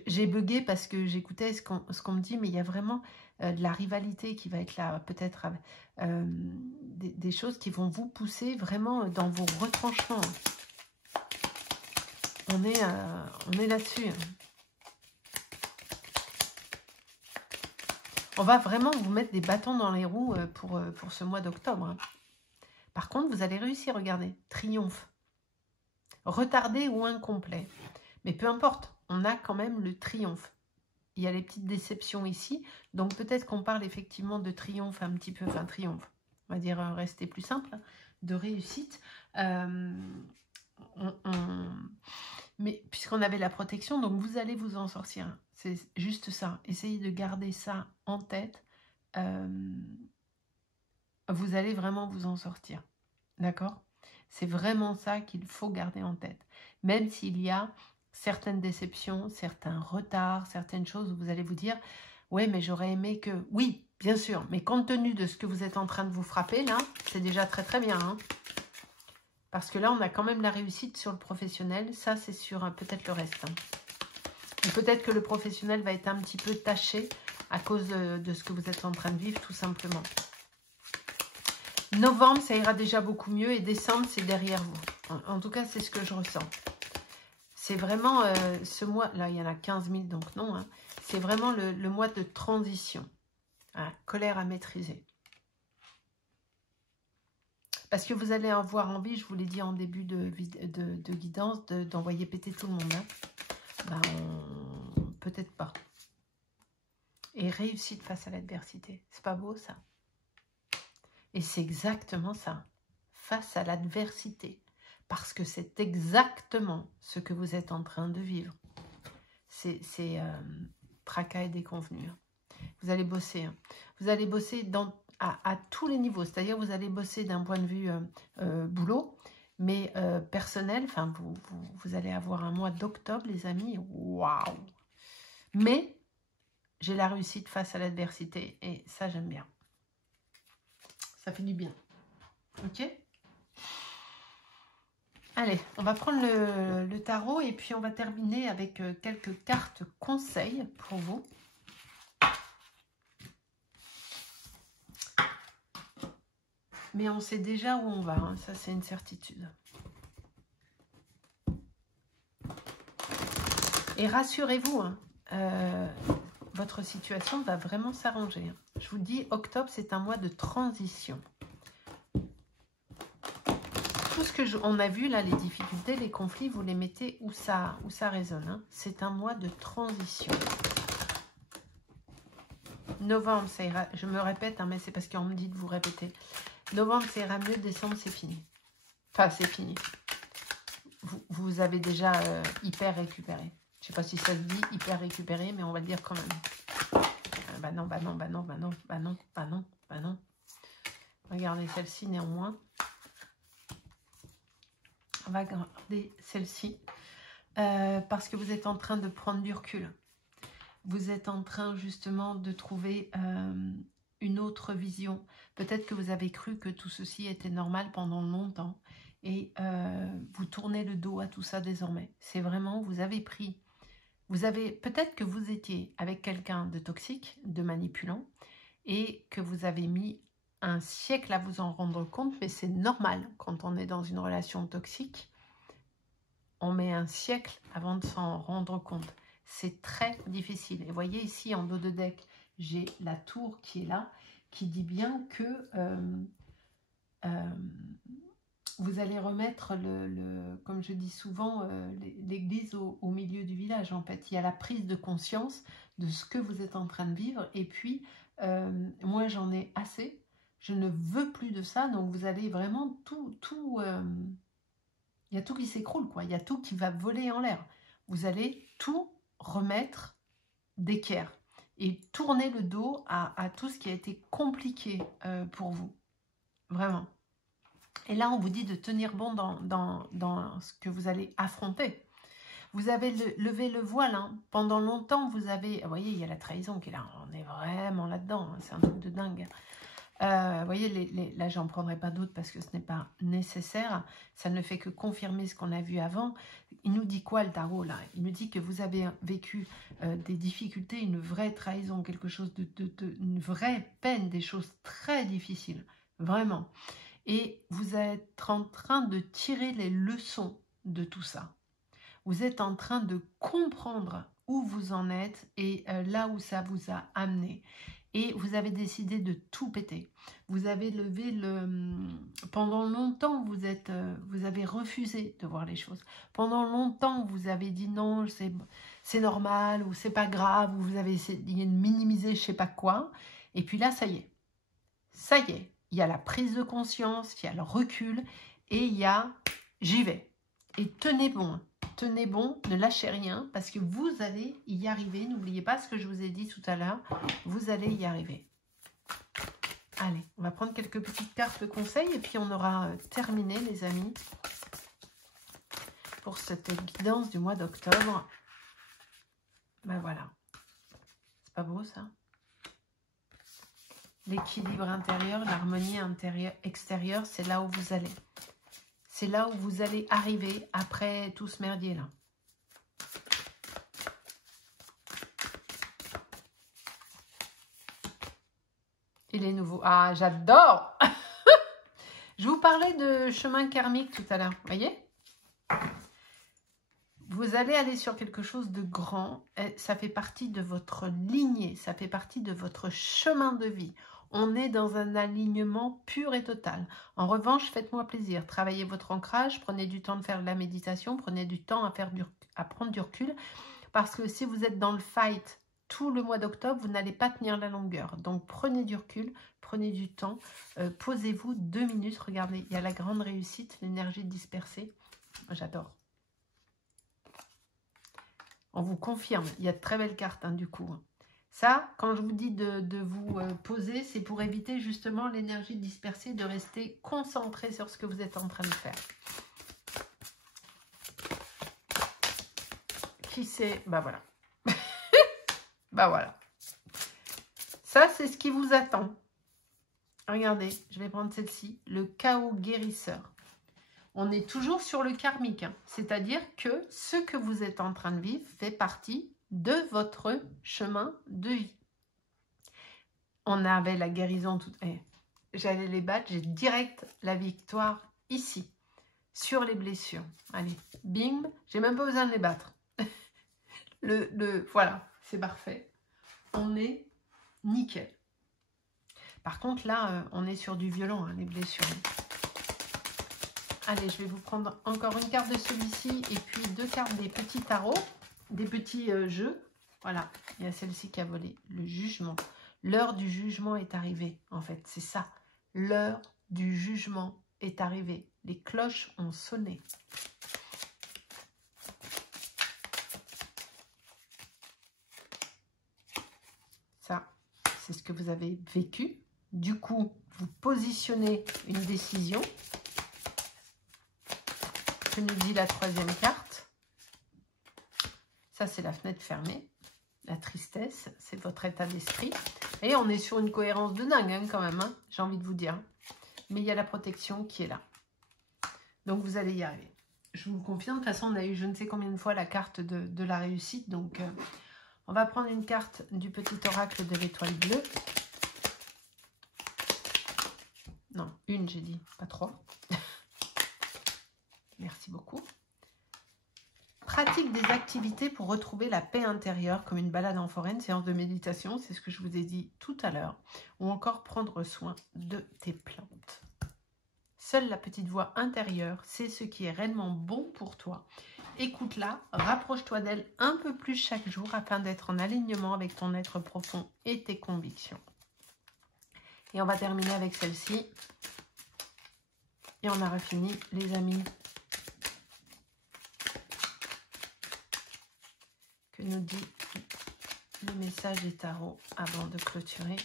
j'ai bugué parce que j'écoutais ce qu'on me dit, mais il y a vraiment de la rivalité qui va être là, peut-être des choses qui vont vous pousser vraiment dans vos retranchements. On est là-dessus. On va vraiment vous mettre des bâtons dans les roues pour ce mois d'octobre. Hein. Par contre, vous allez réussir, regardez, triomphe. Retardé ou incomplet. Mais peu importe, on a quand même le triomphe. Il y a les petites déceptions ici. Donc peut-être qu'on parle effectivement de triomphe un petit peu, enfin triomphe, on va dire rester plus simple, de réussite. Mais puisqu'on avait la protection, donc vous allez vous en sortir. C'est juste ça. Essayez de garder ça en tête. Vous allez vraiment vous en sortir. D'accord? C'est vraiment ça qu'il faut garder en tête. Même s'il y a certaines déceptions, certains retards, certaines choses où vous allez vous dire « Ouais, mais j'aurais aimé que... » Oui, bien sûr, mais compte tenu de ce que vous êtes en train de vous frapper, là, c'est déjà très très bien. Hein. Parce que là, on a quand même la réussite sur le professionnel. Ça, c'est sur peut-être le reste. Hein. Et peut-être que le professionnel va être un petit peu taché à cause de ce que vous êtes en train de vivre, tout simplement. Novembre, ça ira déjà beaucoup mieux. Et décembre, c'est derrière vous. En tout cas, c'est ce que je ressens. C'est vraiment ce mois... Là, il y en a 15 000, donc non. Hein. C'est vraiment le mois de transition. Hein, colère à maîtriser. Parce que vous allez avoir envie, je vous l'ai dit en début de guidance, d'envoyer péter tout le monde. Hein. Ben, peut-être pas. Et réussite face à l'adversité. C'est pas beau, ça? Et c'est exactement ça. Face à l'adversité. Parce que c'est exactement ce que vous êtes en train de vivre. C'est tracas et déconvenus. Vous allez bosser. Hein. Vous allez bosser à tous les niveaux. C'est-à-dire vous allez bosser d'un point de vue boulot, mais personnel. Enfin, vous allez avoir un mois d'octobre, les amis. Waouh! Mais j'ai la réussite face à l'adversité. Et ça, j'aime bien. Ça fait du bien. Ok? Allez, on va prendre le tarot et puis on va terminer avec quelques cartes conseils pour vous. Mais on sait déjà où on va, hein, ça c'est une certitude. Et rassurez-vous, hein, votre situation va vraiment s'arranger. Hein. Je vous dis, octobre, c'est un mois de transition. Tout ce que on a vu là, les difficultés, les conflits, vous les mettez où ça résonne. Hein. C'est un mois de transition. Novembre, ça ira, je me répète, hein, mais c'est parce qu'on me dit de vous répéter. Novembre, ça ira mieux, décembre, c'est fini. Enfin, c'est fini. Vous avez déjà hyper récupéré. Je ne sais pas si ça se dit hyper récupéré, mais on va le dire quand même. Bah non, bah non, bah non, bah non, bah non, bah non, bah non. Regardez celle-ci néanmoins. On va garder celle-ci parce que vous êtes en train de prendre du recul. Vous êtes en train justement de trouver une autre vision. Peut-être que vous avez cru que tout ceci était normal pendant longtemps et vous tournez le dos à tout ça désormais. C'est vraiment, vous avez pris, peut-être que vous étiez avec quelqu'un de toxique, de manipulant et que vous avez mis un siècle à vous en rendre compte, mais c'est normal quand on est dans une relation toxique. On met un siècle avant de s'en rendre compte. C'est très difficile. Et vous voyez ici en dos de deck, j'ai la tour qui est là, qui dit bien que vous allez remettre, comme je dis souvent, l'église au milieu du village. En fait, il y a la prise de conscience de ce que vous êtes en train de vivre. Et puis, moi, j'en ai assez. Je ne veux plus de ça. Donc, vous allez vraiment il y a tout qui s'écroule, quoi. Il y a tout qui va voler en l'air. Vous allez tout remettre d'équerre et tourner le dos à tout ce qui a été compliqué pour vous. Vraiment. Et là, on vous dit de tenir bon dans ce que vous allez affronter. Vous avez levé le voile. Hein. Pendant longtemps, vous avez... Vous voyez, il y a la trahison qui est là. On est vraiment là-dedans. Hein. C'est un truc de dingue. Vous voyez, là, j'en prendrai pas d'autres parce que ce n'est pas nécessaire. Ça ne fait que confirmer ce qu'on a vu avant. Il nous dit quoi, le tarot, là? Il nous dit que vous avez vécu des difficultés, une vraie trahison, quelque chose une vraie peine, des choses très difficiles. Vraiment. Et vous êtes en train de tirer les leçons de tout ça. Vous êtes en train de comprendre où vous en êtes et là où ça vous a amené. Et vous avez décidé de tout péter. Vous avez levé Pendant longtemps, vous avez refusé de voir les choses. Pendant longtemps, vous avez dit non, c'est normal ou c'est pas grave. Ou vous avez essayé de minimiser je sais pas quoi. Et puis là, ça y est. Ça y est. Il y a la prise de conscience, il y a le recul et il y a j'y vais. Et tenez bon. Tenez bon, ne lâchez rien parce que vous allez y arriver. N'oubliez pas ce que je vous ai dit tout à l'heure. Vous allez y arriver. Allez, on va prendre quelques petites cartes de conseil et puis on aura terminé, les amis, pour cette guidance du mois d'octobre. Ben voilà. C'est pas beau ça? L'équilibre intérieur, l'harmonie extérieure, c'est là où vous allez. C'est là où vous allez arriver après tout ce merdier-là. Et les nouveaux... Ah, j'adore. Je vous parlais de chemin karmique tout à l'heure, vous voyez? Vous allez aller sur quelque chose de grand. Ça fait partie de votre lignée, ça fait partie de votre chemin de vie. On est dans un alignement pur et total. En revanche, faites-moi plaisir. Travaillez votre ancrage, prenez du temps de faire de la méditation, prenez du temps à prendre du recul. Parce que si vous êtes dans le fight tout le mois d'octobre, vous n'allez pas tenir la longueur. Donc, prenez du recul, prenez du temps. Posez-vous 2 minutes. Regardez, il y a la grande réussite, l'énergie dispersée. J'adore. On vous confirme. Il y a de très belles cartes, hein, du coup. Ça, quand je vous dis de vous poser, c'est pour éviter justement l'énergie dispersée, de rester concentré sur ce que vous êtes en train de faire. Qui c'est? Bah voilà. Bah voilà. Ça, c'est ce qui vous attend. Regardez, je vais prendre celle-ci, le chaos guérisseur. On est toujours sur le karmique, hein. C'est-à-dire que ce que vous êtes en train de vivre fait partie de votre chemin de vie. On avait la guérison toute... J'allais les battre, j'ai direct la victoire ici, sur les blessures. Allez, bing, j'ai même pas besoin de les battre. Voilà, c'est parfait. On est nickel. Par contre, là, on est sur du violent, hein, les blessures. Allez, je vais vous prendre encore une carte de celui-ci et puis 2 cartes des petits tarots, des petits jeux. Voilà, il y a celle-ci qui a volé, le jugement. L'heure du jugement est arrivée, en fait, c'est ça. L'heure du jugement est arrivée. Les cloches ont sonné. Ça, c'est ce que vous avez vécu. Du coup, vous positionnez une décision. Que nous dit la 3e carte? Ça, c'est la fenêtre fermée. La tristesse, c'est votre état d'esprit. Et on est sur une cohérence de dingue, hein, quand même, hein, j'ai envie de vous dire. Mais il y a la protection qui est là. Donc, vous allez y arriver. Je vous le confirme. De toute façon, on a eu je ne sais combien de fois la carte de la réussite. Donc, on va prendre une carte du petit oracle de l'étoile bleue. Non, une, j'ai dit, pas 3. Merci beaucoup. Pratique des activités pour retrouver la paix intérieure, comme une balade en forêt, une séance de méditation, c'est ce que je vous ai dit tout à l'heure, ou encore prendre soin de tes plantes. Seule la petite voix intérieure, c'est ce qui est réellement bon pour toi. Écoute-la, rapproche-toi d'elle un peu plus chaque jour afin d'être en alignement avec ton être profond et tes convictions. Et on va terminer avec celle-ci. Et on aura fini, les amis. Que nous dit le message des tarots avant de clôturer.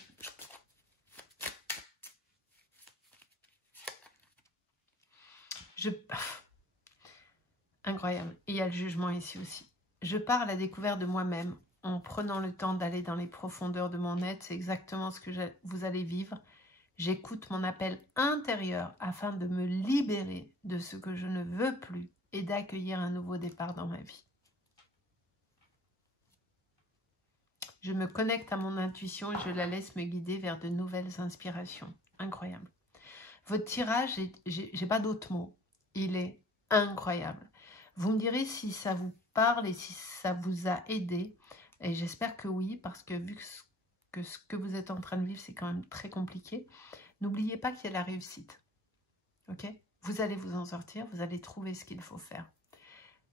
Incroyable. Et il y a le jugement ici aussi. Je pars à la découverte de moi-même en prenant le temps d'aller dans les profondeurs de mon être. C'est exactement ce que vous allez vivre. J'écoute mon appel intérieur afin de me libérer de ce que je ne veux plus et d'accueillir un nouveau départ dans ma vie. Je me connecte à mon intuition et je la laisse me guider vers de nouvelles inspirations. Incroyable. Votre tirage, j'ai pas d'autres mots. Il est incroyable. Vous me direz si ça vous parle et si ça vous a aidé. Et j'espère que oui, parce que vu que ce que vous êtes en train de vivre, c'est quand même très compliqué. N'oubliez pas qu'il y a la réussite. Ok? Vous allez vous en sortir, vous allez trouver ce qu'il faut faire.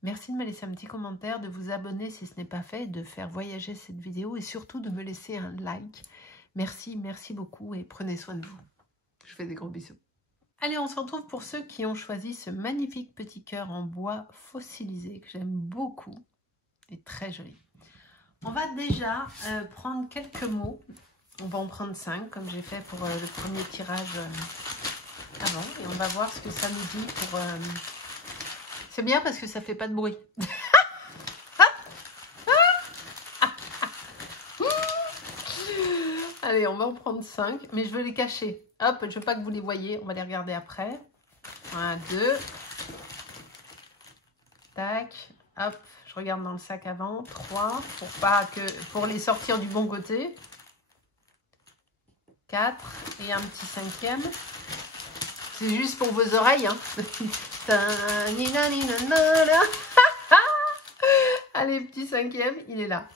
Merci de me laisser un petit commentaire, de vous abonner si ce n'est pas fait, de faire voyager cette vidéo et surtout de me laisser un like. Merci, merci beaucoup et prenez soin de vous. Je vous fais des gros bisous. Allez, on se retrouve pour ceux qui ont choisi ce magnifique petit cœur en bois fossilisé que j'aime beaucoup et très joli. On va déjà prendre quelques mots. On va en prendre 5 comme j'ai fait pour le premier tirage avant. Et on va voir ce que ça nous dit pour... C'est bien parce que ça fait pas de bruit. Allez, on va en prendre 5. Mais je veux les cacher. Hop, je veux pas que vous les voyez. On va les regarder après. 1, 2. Tac. Hop, je regarde dans le sac avant. 3. Pour les sortir du bon côté. 4. Et un petit 5e. C'est juste pour vos oreilles. Hein. Allez, petit 5e, il est là.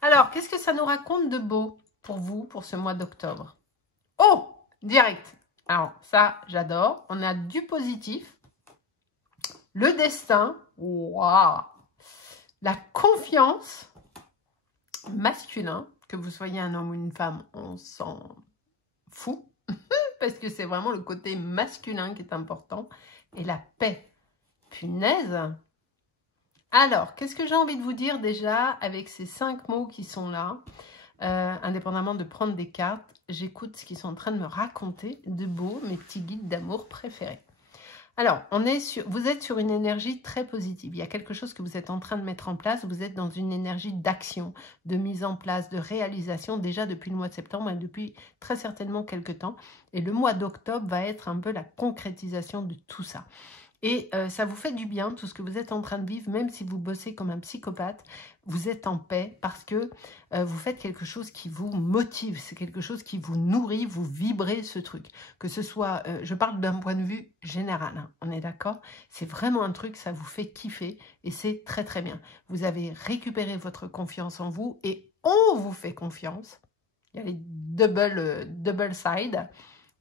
Alors, qu'est-ce que ça nous raconte de beau pour vous, pour ce mois d'octobre? Oh, direct. Alors, ça, j'adore. On a du positif. Le destin. Waouh. La confiance. Masculin. Que vous soyez un homme ou une femme, on s'en fout. Parce que c'est vraiment le côté masculin qui est important. Et la paix. Punaise. Alors, qu'est-ce que j'ai envie de vous dire déjà avec ces 5 mots qui sont là, indépendamment de prendre des cartes, j'écoute ce qu'ils sont en train de me raconter de beau, mes petits guides d'amour préférés. Alors, vous êtes sur une énergie très positive. Il y a quelque chose que vous êtes en train de mettre en place. Vous êtes dans une énergie d'action, de mise en place, de réalisation, déjà depuis le mois de septembre et depuis très certainement quelques temps. Et le mois d'octobre va être un peu la concrétisation de tout ça. Et ça vous fait du bien, tout ce que vous êtes en train de vivre, même si vous bossez comme un psychopathe, vous êtes en paix parce que vous faites quelque chose qui vous motive, c'est quelque chose qui vous nourrit, vous vibrez ce truc. Que ce soit, je parle d'un point de vue général, hein, on est d'accord? C'est vraiment un truc, ça vous fait kiffer et c'est très très bien. Vous avez récupéré votre confiance en vous et on vous fait confiance. Il y a les double side.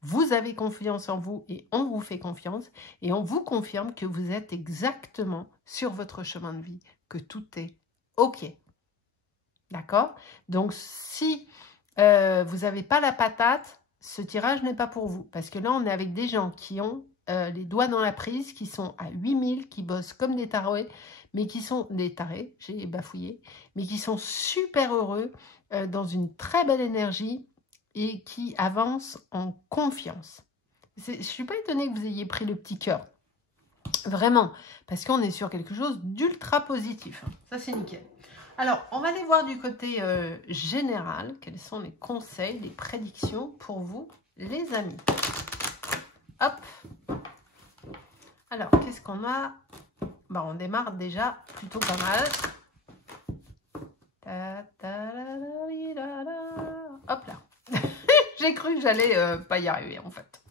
Vous avez confiance en vous et on vous fait confiance et on vous confirme que vous êtes exactement sur votre chemin de vie, que tout est OK. D'accord? Donc, si vous n'avez pas la patate, ce tirage n'est pas pour vous. Parce que là, on est avec des gens qui ont les doigts dans la prise, qui sont à 8000, qui bossent comme des tarés, mais qui sont des tarés, j'ai bafouillé, mais qui sont super heureux, dans une très belle énergie, et qui avance en confiance. Je ne suis pas étonnée que vous ayez pris le petit cœur. Vraiment. Parce qu'on est sur quelque chose d'ultra positif. Ça, c'est nickel. Alors, on va aller voir du côté général. Quels sont les conseils, les prédictions pour vous, les amis. Hop. Alors, qu'est-ce qu'on a? Bon, on démarre déjà plutôt pas mal. Hop là. J'ai cru que j'allais pas y arriver, en fait.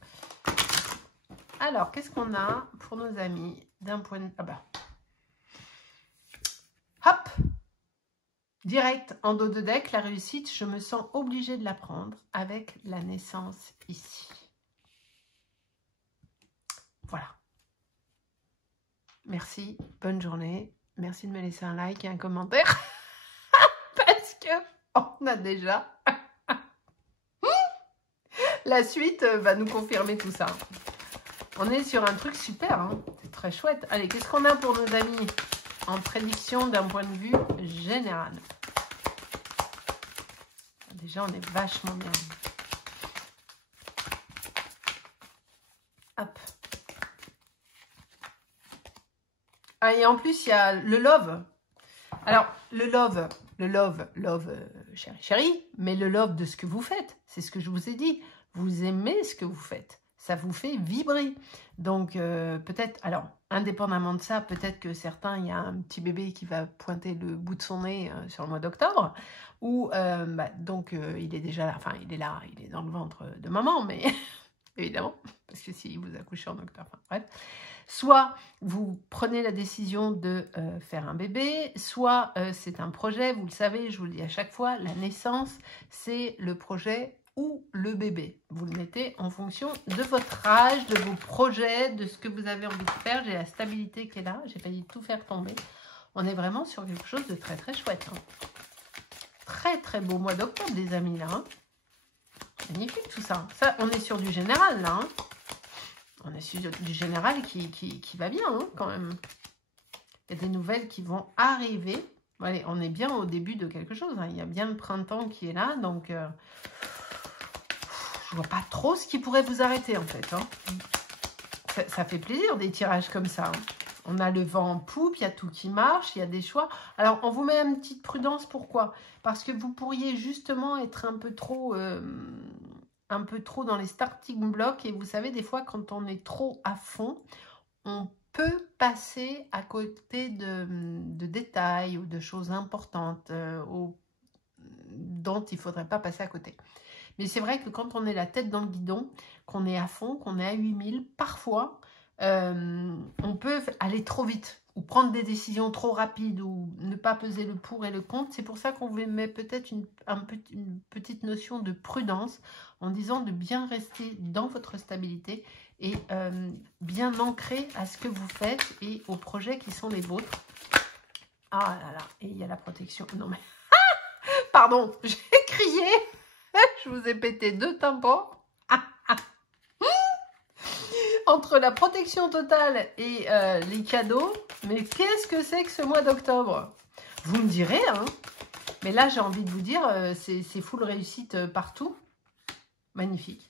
Alors, qu'est-ce qu'on a pour nos amis d'un point de... Ah bah. Hop. Direct en dos de deck, la réussite, je me sens obligée de la prendre avec la naissance ici. Voilà. Merci, bonne journée. Merci de me laisser un like et un commentaire. Parce que on a déjà... La suite va nous confirmer tout ça. On est sur un truc super, hein. C'est très chouette. Allez, qu'est-ce qu'on a pour nos amis en prédiction d'un point de vue général? Déjà, on est vachement bien. Hop. Ah, et en plus, il y a le love. Alors, le love, chérie, mais le love de ce que vous faites. C'est ce que je vous ai dit. Vous aimez ce que vous faites. Ça vous fait vibrer. Donc, peut-être, alors, indépendamment de ça, peut-être que certains, il y a un petit bébé qui va pointer le bout de son nez sur le mois d'octobre. Ou, donc, il est déjà là, enfin, il est là, il est dans le ventre de maman, mais évidemment, parce que si vous accouchez en octobre, enfin, bref. Soit vous prenez la décision de faire un bébé, soit c'est un projet, vous le savez, je vous le dis à chaque fois, la naissance, c'est le projet ou le bébé. Vous le mettez en fonction de votre âge, de vos projets, de ce que vous avez envie de faire. J'ai la stabilité qui est là, j'ai failli tout faire tomber. On est vraiment sur quelque chose de très très chouette. Hein. Très très beau mois d'octobre, les amis, là. Hein. Magnifique tout ça. Ça, on est sur du général, là. Hein. On est sur du général qui va bien, hein, quand même. Il y a des nouvelles qui vont arriver. Allez, on est bien au début de quelque chose. Hein. Il y a bien le printemps qui est là, donc... je vois pas trop ce qui pourrait vous arrêter, en fait. Hein. Ça fait plaisir, des tirages comme ça. Hein. On a le vent en poupe, il y a tout qui marche, il y a des choix. Alors, on vous met une petite prudence. Pourquoi? Parce que vous pourriez justement être un peu trop dans les starting blocks. Et vous savez, des fois, quand on est trop à fond, on peut passer à côté de détails ou de choses importantes dont il ne faudrait pas passer à côté. Mais c'est vrai que quand on est la tête dans le guidon, qu'on est à fond, qu'on est à 8000, parfois, on peut aller trop vite ou prendre des décisions trop rapides ou ne pas peser le pour et le contre. C'est pour ça qu'on vous met peut-être une petite notion de prudence en disant de bien rester dans votre stabilité et bien ancré à ce que vous faites et aux projets qui sont les vôtres. Ah là là, et il y a la protection. Non mais... Pardon, j'ai crié. Je vous ai pété 2 tympans. Entre la protection totale et les cadeaux. Mais qu'est-ce que c'est que ce mois d'octobre? Vous me direz, hein. Mais là, j'ai envie de vous dire, c'est full réussite partout. Magnifique.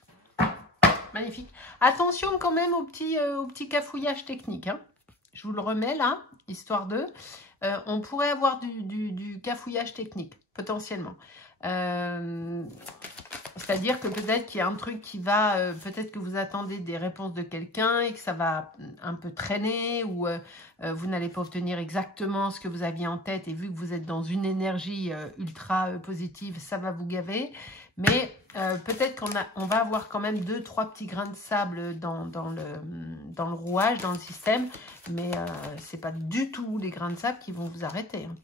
magnifique. Attention quand même au petit cafouillage technique. Hein. Je vous le remets là, histoire de... on pourrait avoir du cafouillage technique, potentiellement. C'est-à-dire que peut-être qu'il y a un truc qui va... peut-être que vous attendez des réponses de quelqu'un et que ça va un peu traîner ou vous n'allez pas obtenir exactement ce que vous aviez en tête et vu que vous êtes dans une énergie ultra positive, ça va vous gaver. Mais peut-être qu'on va avoir quand même 2-3 petits grains de sable dans le rouage, dans le système. Mais ce n'est pas du tout les grains de sable qui vont vous arrêter. Hein.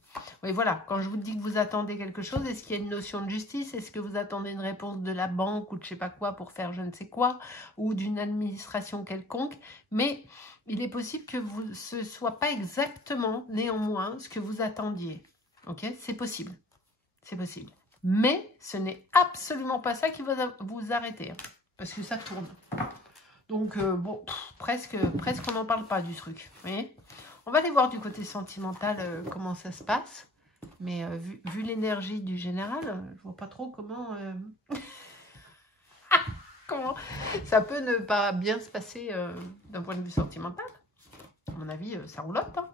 Oui, voilà. Quand je vous dis que vous attendez quelque chose, est-ce qu'il y a une notion de justice? Est-ce que vous attendez une réponse de la banque ou de je ne sais pas quoi pour faire je ne sais quoi? Ou d'une administration quelconque? Mais il est possible que ce ne soit pas exactement, néanmoins, ce que vous attendiez. Ok? C'est possible. C'est possible. Mais ce n'est absolument pas ça qui va vous arrêter. Hein, parce que ça tourne. Donc, bon, presque on n'en parle pas du truc. Vous voyez, on va aller voir du côté sentimental comment ça se passe. Mais vu l'énergie du général, je vois pas trop comment... comment ça peut ne pas bien se passer d'un point de vue sentimental. À mon avis, ça roulotte. Hein.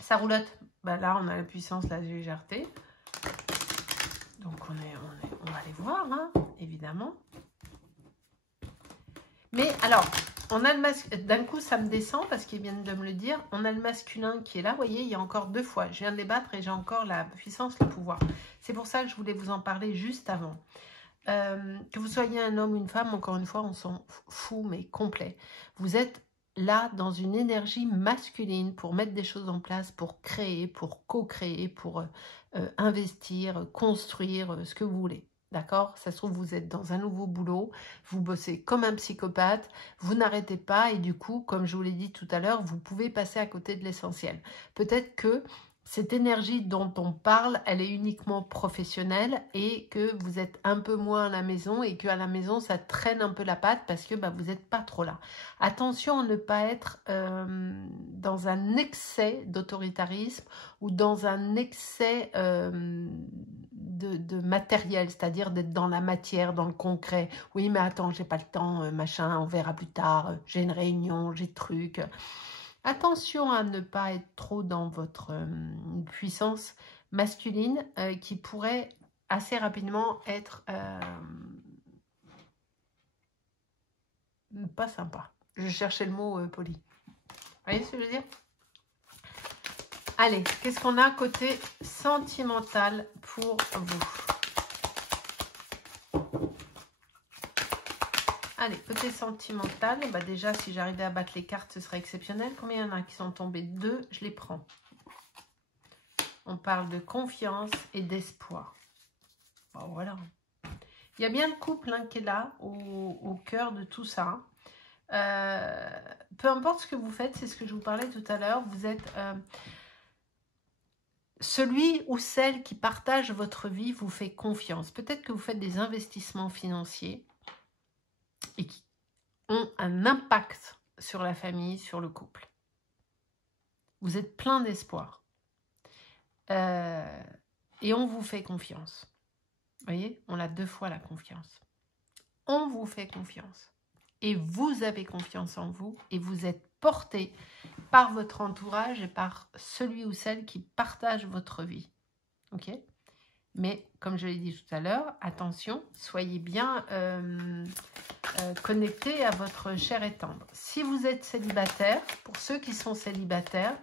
Ça roulotte. Bah, là, on a la puissance, la légèreté. Donc, on va aller voir, hein, évidemment. Mais alors, on a le d'un coup, ça me descend parce qu'ils viennent de me le dire. On a le masculin qui est là. Vous voyez, il y a encore 2 fois. Je viens de les battre et j'ai encore la puissance, le pouvoir. C'est pour ça que je voulais vous en parler juste avant. Que vous soyez un homme ou une femme, encore une fois, on s'en fout, mais complet. Vous êtes là dans une énergie masculine pour mettre des choses en place, pour créer, pour co-créer, pour investir, construire, ce que vous voulez. D'accord? Ça se trouve, vous êtes dans un nouveau boulot, vous bossez comme un psychopathe, vous n'arrêtez pas et du coup, comme je vous l'ai dit tout à l'heure, vous pouvez passer à côté de l'essentiel. Peut-être que cette énergie dont on parle, elle est uniquement professionnelle et que vous êtes un peu moins à la maison et qu'à la maison, ça traîne un peu la patte parce que bah, vous n'êtes pas trop là. Attention à ne pas être dans un excès d'autoritarisme ou dans un excès de matériel, c'est-à-dire d'être dans la matière, dans le concret. Oui, mais attends, j'ai pas le temps, machin, on verra plus tard, j'ai une réunion, j'ai truc. Attention à ne pas être trop dans votre puissance masculine qui pourrait assez rapidement être pas sympa. Je cherchais le mot poli. Vous voyez ce que je veux dire? Allez, qu'est-ce qu'on a côté sentimental pour vous? Allez, côté sentimental, bah déjà, si j'arrivais à battre les cartes, ce serait exceptionnel. Combien il y en a qui sont tombés? 2, je les prends. On parle de confiance et d'espoir. Bon, voilà. Il y a bien le couple hein, qui est là, au cœur de tout ça. Peu importe ce que vous faites, c'est ce que je vous parlais tout à l'heure, vous êtes... celui ou celle qui partage votre vie vous fait confiance. Peut-être que vous faites des investissements financiers et qui ont un impact sur la famille, sur le couple. Vous êtes plein d'espoir. Et on vous fait confiance. Vous voyez, on a 2 fois la confiance. On vous fait confiance. Et vous avez confiance en vous et vous êtes porté par votre entourage et par celui ou celle qui partage votre vie. Ok? Mais, comme je l'ai dit tout à l'heure, attention, soyez bien connectés à votre chair et tendre. Si vous êtes célibataire, pour ceux qui sont célibataires,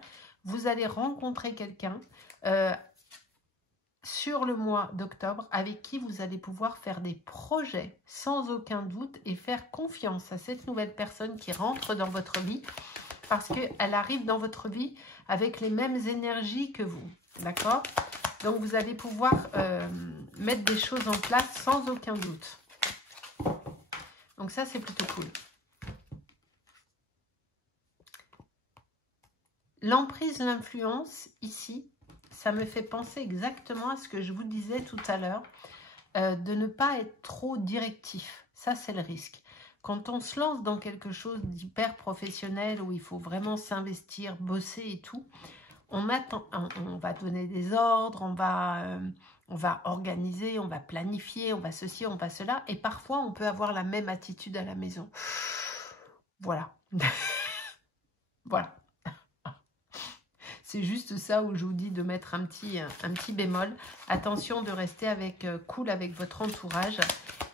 vous allez rencontrer quelqu'un sur le mois d'octobre avec qui vous allez pouvoir faire des projets sans aucun doute et faire confiance à cette nouvelle personne qui rentre dans votre vie parce qu'elle arrive dans votre vie avec les mêmes énergies que vous. D'accord? Donc, vous allez pouvoir mettre des choses en place sans aucun doute. Donc, ça, c'est plutôt cool. L'emprise, l'influence, ici, ça me fait penser exactement à ce que je vous disais tout à l'heure, de ne pas être trop directif. Ça, c'est le risque. Quand on se lance dans quelque chose d'hyper professionnel, où il faut vraiment s'investir, bosser et tout, on attend, on va donner des ordres, on va organiser, on va planifier, on va ceci, on va cela. Et parfois, on peut avoir la même attitude à la maison. Voilà. Voilà. C'est juste ça où je vous dis de mettre un petit bémol. Attention de rester cool avec votre entourage.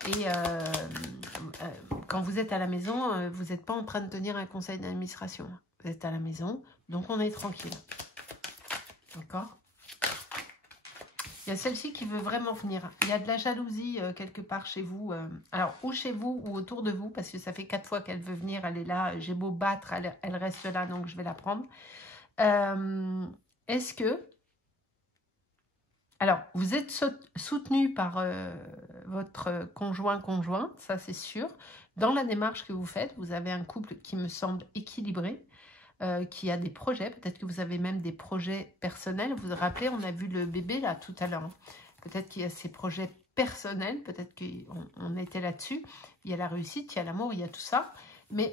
Et quand vous êtes à la maison, vous n'êtes pas en train de tenir un conseil d'administration. Vous êtes à la maison, donc on est tranquille. D'accord? Il y a celle-ci qui veut vraiment venir. Il y a de la jalousie quelque part chez vous. Alors, ou chez vous ou autour de vous, parce que ça fait 4 fois qu'elle veut venir. Elle est là. J'ai beau battre, elle reste là, donc je vais la prendre. Est-ce que... Alors, vous êtes soutenu par votre conjoint, ça c'est sûr. Dans la démarche que vous faites, vous avez un couple qui me semble équilibré, qui a des projets. Peut-être que vous avez même des projets personnels. Vous vous rappelez, on a vu le bébé là tout à l'heure. Peut-être qu'il y a ses projets personnels, peut-être qu'on était là-dessus. Il y a la réussite, il y a l'amour, il y a tout ça. Mais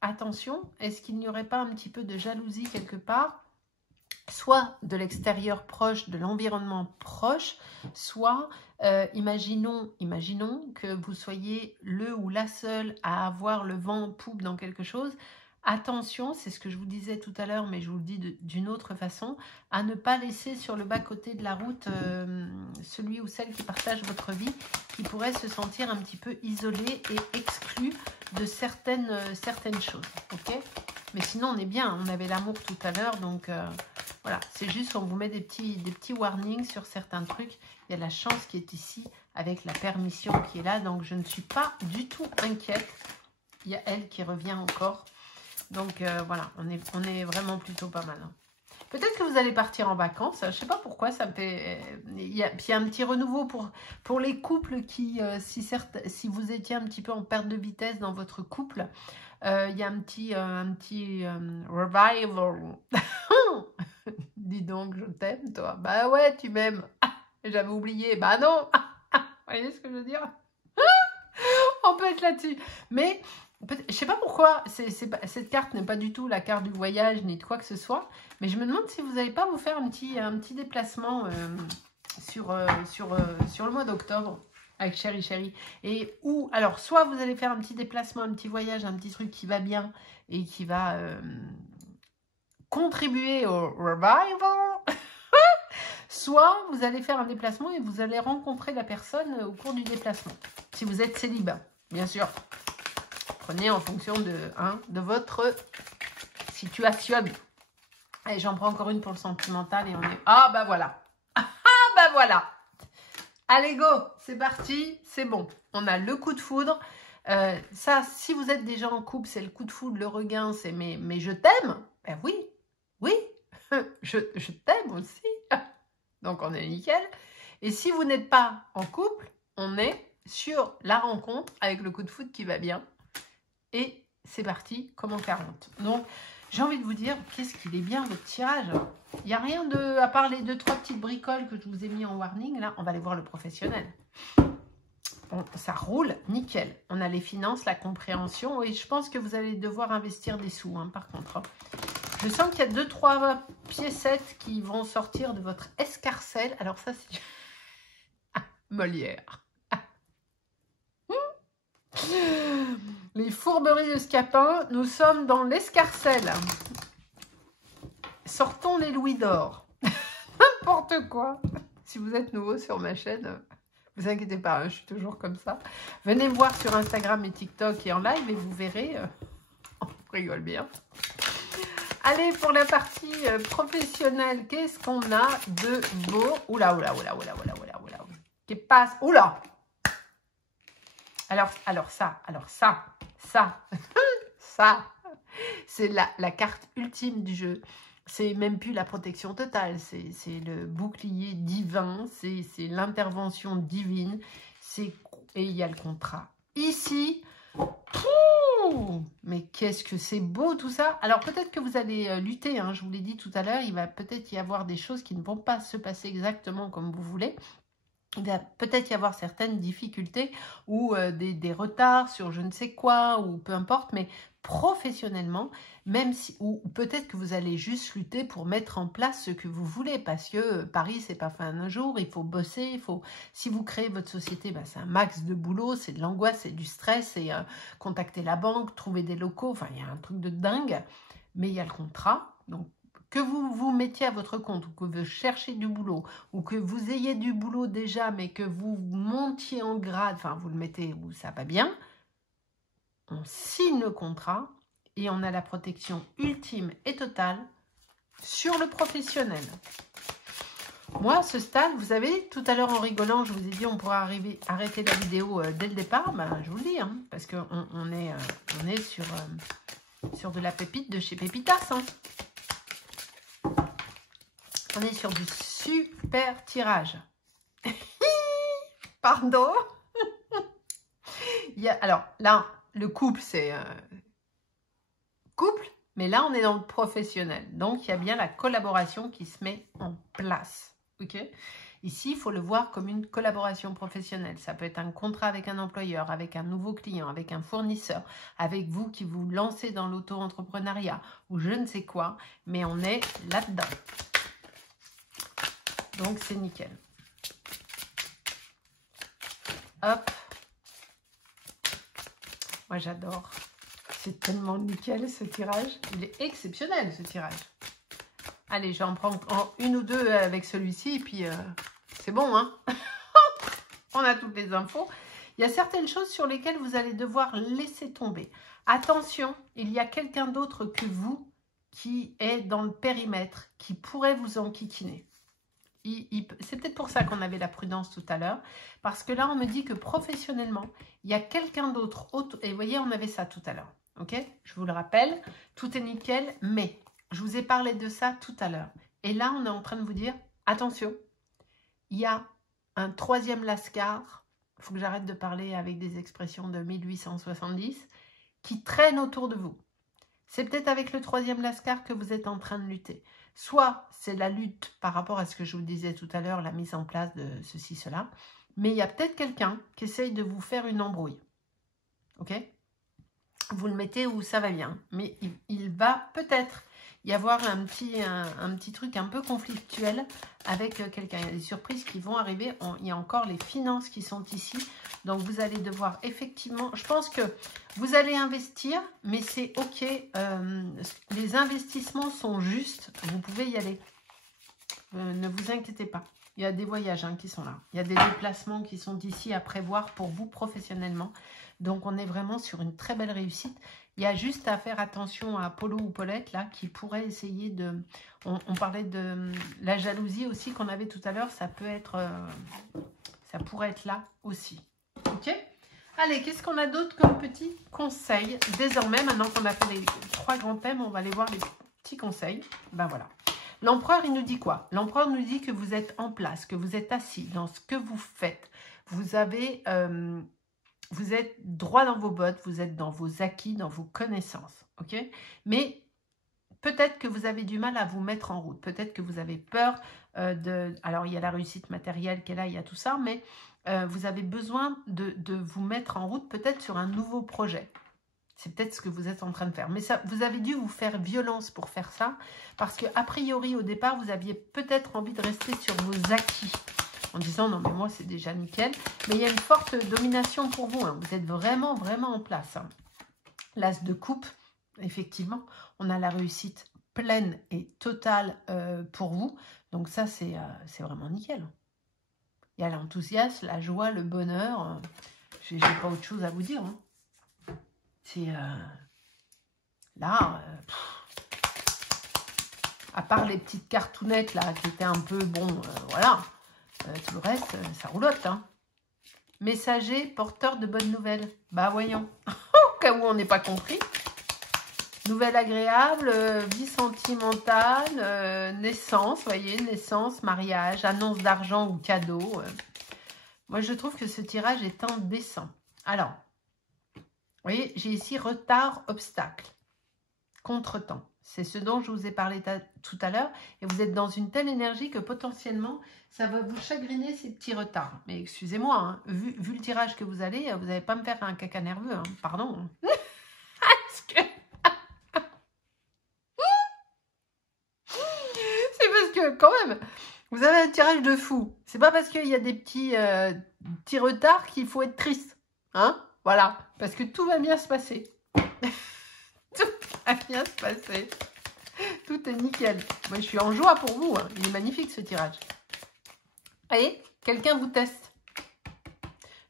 attention, est-ce qu'il n'y aurait pas un petit peu de jalousie quelque part, soit de l'extérieur proche, de l'environnement proche, soit, imaginons que vous soyez le ou la seule à avoir le vent en poupe dans quelque chose. Attention, c'est ce que je vous disais tout à l'heure, mais je vous le dis d'une autre façon, à ne pas laisser sur le bas-côté de la route celui ou celle qui partage votre vie, qui pourrait se sentir un petit peu isolé et exclu de certaines choses. Ok? Mais sinon, on est bien. On avait l'amour tout à l'heure, donc voilà. C'est juste qu'on vous met des petits warnings sur certains trucs. Il y a la chance qui est ici avec la permission qui est là, donc je ne suis pas du tout inquiète. Il y a elle qui revient encore. Donc voilà, on est vraiment plutôt pas mal. Hein. Peut-être que vous allez partir en vacances. Je ne sais pas pourquoi, ça me fait... Puis il y a un petit renouveau pour les couples qui, si vous étiez un petit peu en perte de vitesse dans votre couple, il y a un petit revival. Dis donc, je t'aime, toi. Bah ouais, tu m'aimes. Ah, j'avais oublié. Bah non. Vous voyez ce que je veux dire? On peut être là-dessus. Mais... je sais pas pourquoi, cette carte n'est pas du tout la carte du voyage ni de quoi que ce soit, mais je me demande si vous n'allez pas vous faire un petit déplacement sur le mois d'octobre avec Chéri. Et où, alors, soit vous allez faire un petit déplacement, un petit voyage, un petit truc qui va bien et qui va contribuer au revival, soit vous allez faire un déplacement et vous allez rencontrer la personne au cours du déplacement. Si vous êtes célibat, bien sûr. Prenez en fonction de votre situation. Allez, j'en prends encore une pour le sentimental et on est... Ah, bah voilà. Ah, bah voilà. Allez, go. C'est parti. C'est bon. On a le coup de foudre. Ça, si vous êtes déjà en couple, c'est le coup de foudre, le regain, c'est mais je t'aime. Ben oui. Oui. je t'aime aussi. Donc, on est nickel. Et si vous n'êtes pas en couple, on est sur la rencontre avec le coup de foudre qui va bien. Et c'est parti, comme en 40. Donc, j'ai envie de vous dire, qu'est-ce qu'il est bien votre tirage. Il n'y a rien à part les 2-3 petites bricoles que je vous ai mis en warning. Là, on va aller voir le professionnel. Bon, ça roule, nickel. On a les finances, la compréhension. Et je pense que vous allez devoir investir des sous, hein, par contre. Hein. Je sens qu'il y a 2-3 piécettes qui vont sortir de votre escarcelle. Alors ça, c'est... Molière. Les fourberies de Scapin, nous sommes dans l'escarcelle. Sortons les louis d'or. N'importe quoi. Si vous êtes nouveau sur ma chaîne, vous inquiétez pas, hein, je suis toujours comme ça. Venez me voir sur Instagram et TikTok et en live et vous verrez. On rigole bien. Allez, pour la partie professionnelle, qu'est-ce qu'on a de beau? Oula. Qui passe? Oula. Alors ça, c'est la carte ultime du jeu. C'est même plus la protection totale, c'est le bouclier divin, c'est l'intervention divine, et il y a le contrat. Ici, mais qu'est-ce que c'est beau tout ça. Alors peut-être que vous allez lutter, hein, je vous l'ai dit tout à l'heure, il va peut-être y avoir des choses qui ne vont pas se passer exactement comme vous voulez. il va peut-être y avoir certaines difficultés ou des retards sur je ne sais quoi, ou peu importe, mais professionnellement, même si, ou peut-être que vous allez juste lutter pour mettre en place ce que vous voulez, parce que Paris, c'est pas fait en un jour, il faut bosser, si vous créez votre société, ben, c'est un max de boulot, c'est de l'angoisse, c'est du stress, c'est contacter la banque, trouver des locaux, enfin, il y a un truc de dingue, mais il y a le contrat, donc que vous vous mettiez à votre compte, ou que vous cherchiez du boulot, ou que vous ayez du boulot déjà, mais que vous montiez en grade, enfin vous le mettez où ça va bien, on signe le contrat et on a la protection ultime et totale sur le professionnel. Moi, à ce stade, vous savez, tout à l'heure en rigolant, je vous ai dit on pourra arrêter la vidéo dès le départ, ben, je vous le dis, hein, parce qu'on est sur de la pépite de chez Pépitas, hein. On est sur du super tirage. Pardon. Alors là, le couple, c'est couple, mais là, on est dans le professionnel. Donc, il y a bien la collaboration qui se met en place. Ok ? Ici, il faut le voir comme une collaboration professionnelle. Ça peut être un contrat avec un employeur, avec un nouveau client, avec un fournisseur, avec vous qui vous lancez dans l'auto-entrepreneuriat ou je ne sais quoi, mais on est là-dedans. Donc, c'est nickel. Hop. Moi, j'adore. C'est tellement nickel, ce tirage. Il est exceptionnel, ce tirage. Allez, j'en prends une ou deux avec celui-ci, et puis c'est bon, hein. On a toutes les infos. Il y a certaines choses sur lesquelles vous allez devoir laisser tomber. Attention, il y a quelqu'un d'autre que vous qui est dans le périmètre, qui pourrait vous enquiquiner. C'est peut-être pour ça qu'on avait la prudence tout à l'heure, parce que là, on me dit que professionnellement, il y a quelqu'un d'autre. Et vous voyez, on avait ça tout à l'heure. Ok ? Je vous le rappelle, tout est nickel, mais je vous ai parlé de ça tout à l'heure. Et là, on est en train de vous dire, attention, il y a un troisième Lascar, il faut que j'arrête de parler avec des expressions de 1870, qui traîne autour de vous. C'est peut-être avec le troisième Lascar que vous êtes en train de lutter. Soit c'est la lutte par rapport à ce que je vous disais tout à l'heure, la mise en place de ceci, cela, mais il y a peut-être quelqu'un qui essaye de vous faire une embrouille. Ok ? Vous le mettez où ça va bien, mais il va peut-être y avoir un petit truc un peu conflictuel avec quelqu'un. Il y a des surprises qui vont arriver. Il y a encore les finances qui sont ici. Donc, vous allez devoir effectivement... Je pense que vous allez investir, mais c'est OK. Les investissements sont justes. Vous pouvez y aller. Ne vous inquiétez pas. Il y a des voyages qui sont là. Il y a des déplacements qui sont ici à prévoir pour vous professionnellement. Donc, on est vraiment sur une très belle réussite. Il y a juste à faire attention à Polo ou Paulette, là, qui pourrait essayer de... On parlait de la jalousie aussi qu'on avait tout à l'heure. Ça peut être... ça pourrait être là aussi. OK ? Allez, qu'est-ce qu'on a d'autre comme petits conseils? Désormais, maintenant qu'on a fait les 3 grands thèmes, on va aller voir les petits conseils. Ben voilà. L'empereur, il nous dit quoi? L'empereur nous dit que vous êtes en place, que vous êtes assis dans ce que vous faites. Vous avez... vous êtes droit dans vos bottes, vous êtes dans vos acquis, dans vos connaissances, ok? Mais peut-être que vous avez du mal à vous mettre en route, peut-être que vous avez peur de... Alors, il y a la réussite matérielle qui est là, il y a tout ça, mais vous avez besoin de vous mettre en route peut-être sur un nouveau projet. C'est peut-être ce que vous êtes en train de faire. Mais ça, vous avez dû vous faire violence pour faire ça, parce qu'a priori, au départ, vous aviez peut-être envie de rester sur vos acquis, en disant non mais moi c'est déjà nickel, mais il y a une forte domination pour vous, hein. Vous êtes vraiment en place, hein. L'as de coupe, effectivement, on a la réussite pleine et totale pour vous, donc ça c'est vraiment nickel. Il y a l'enthousiasme, la joie, le bonheur, j'ai pas autre chose à vous dire, hein. C'est là, à part les petites cartounettes là qui étaient un peu bon, voilà. Tout le reste, ça roulotte, hein. Messager, porteur de bonnes nouvelles. Bah voyons, au cas où on n'est pas compris. Nouvelle agréable, vie sentimentale, naissance, voyez, naissance, mariage, annonce d'argent ou cadeau. Moi, je trouve que ce tirage est indécent. Alors, vous voyez, j'ai ici retard, obstacle, contretemps. C'est ce dont je vous ai parlé tout à l'heure. Et vous êtes dans une telle énergie que potentiellement, ça va vous chagriner ces petits retards. Mais excusez-moi, hein, vu le tirage que vous allez, vous n'allez pas me faire un caca nerveux. Hein, pardon. C'est parce que, quand même, vous avez un tirage de fou. C'est pas parce qu'il y a des petits retards qu'il faut être triste. Hein? Voilà. Parce que tout va bien se passer. Tout va bien se passer. Tout est nickel. Moi, je suis en joie pour vous. Hein. Il est magnifique, ce tirage. Voyez, quelqu'un vous teste.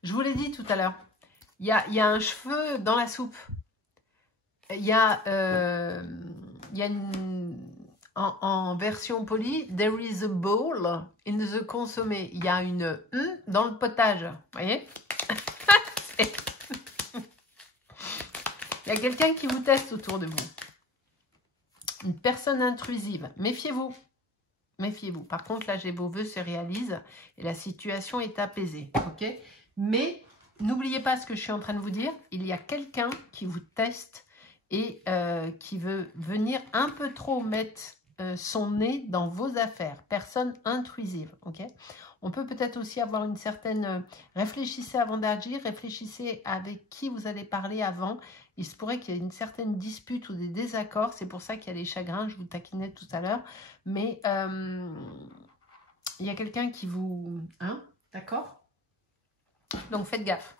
Je vous l'ai dit tout à l'heure. Il y a un cheveu dans la soupe. Il y a en version polie, there is a bowl in the consommé. Il y a une dans le potage. Vous voyez? Il y a quelqu'un qui vous teste autour de vous. Une personne intrusive. Méfiez-vous. Méfiez-vous. Par contre, là, vos vœux se réalisent et la situation est apaisée. Ok? Mais n'oubliez pas ce que je suis en train de vous dire. Il y a quelqu'un qui vous teste et qui veut venir un peu trop mettre son nez dans vos affaires. Personne intrusive. Ok? On peut peut-être aussi avoir une certaine... réfléchissez avant d'agir. Réfléchissez avec qui vous allez parler avant. Il se pourrait qu'il y ait une certaine dispute ou des désaccords. C'est pour ça qu'il y a les chagrins. Je vous taquinais tout à l'heure. Mais il y a quelqu'un qui vous... Hein? D'accord? Donc, faites gaffe.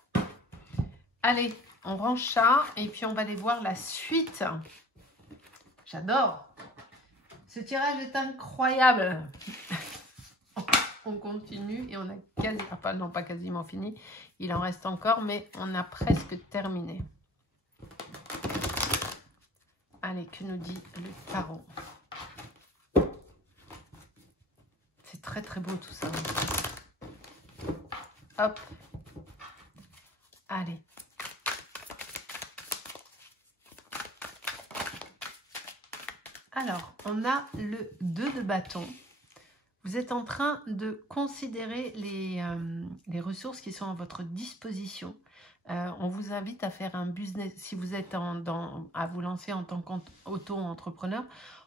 Allez, on range ça. Et puis, on va aller voir la suite. J'adore. Ce tirage est incroyable. On continue et on a quasiment... pas quasiment fini. Il en reste encore, mais on a presque terminé. Allez, que nous dit le tarot? C'est très très beau tout ça. Hop. Allez. Alors, on a le 2 de bâton. Vous êtes en train de considérer les ressources qui sont à votre disposition. On vous invite à faire un business, si vous êtes à vous lancer en tant qu'auto-entrepreneur,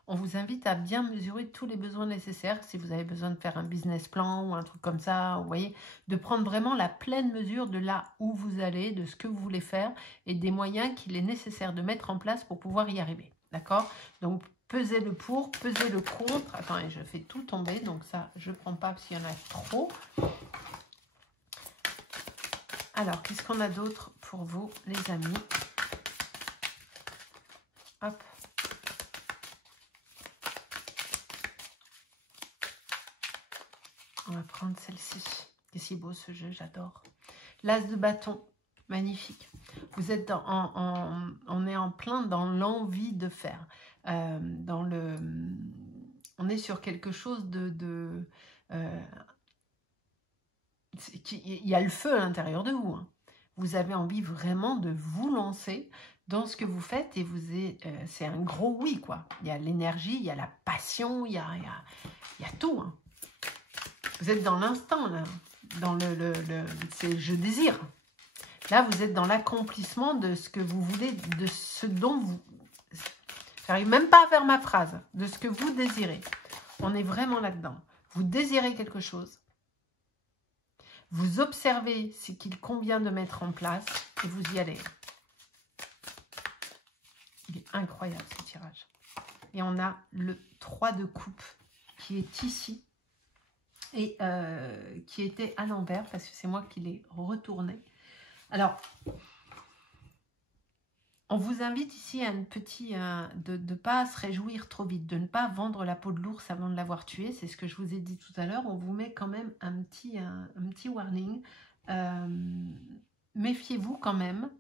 on vous invite à bien mesurer tous les besoins nécessaires. Si vous avez besoin de faire un business plan ou un truc comme ça, vous voyez, de prendre vraiment la pleine mesure de là où vous allez, de ce que vous voulez faire et des moyens qu'il est nécessaire de mettre en place pour pouvoir y arriver. D'accord? Donc, pesez le pour, pesez le contre. Attendez, je fais tout tomber, donc ça, je ne prends pas parce qu'il y en a trop. Alors, qu'est-ce qu'on a d'autre pour vous, les amis? Hop. On va prendre celle-ci. C'est si beau ce jeu, j'adore. L'as de bâton, magnifique. Vous êtes on est en plein dans l'envie de faire. On est sur quelque chose il y a le feu à l'intérieur de vous. Hein. Vous avez envie vraiment de vous lancer dans ce que vous faites et c'est un gros oui, quoi. Il y a l'énergie, il y a la passion, il y a tout. Hein. Vous êtes dans l'instant, là. Dans c'est je désire. Là, vous êtes dans l'accomplissement de ce que vous voulez, de ce dont vous... J'arrive même pas à faire ma phrase. De ce que vous désirez. On est vraiment là-dedans. Vous désirez quelque chose. Vous observez ce qu'il convient de mettre en place et vous y allez. Il est incroyable ce tirage. Et on a le 3 de coupe qui est ici et qui était à l'envers parce que c'est moi qui l'ai retourné. Alors, on vous invite ici à de ne pas se réjouir trop vite, de ne pas vendre la peau de l'ours avant de l'avoir tué. C'est ce que je vous ai dit tout à l'heure. On vous met quand même un petit warning. Méfiez-vous quand même.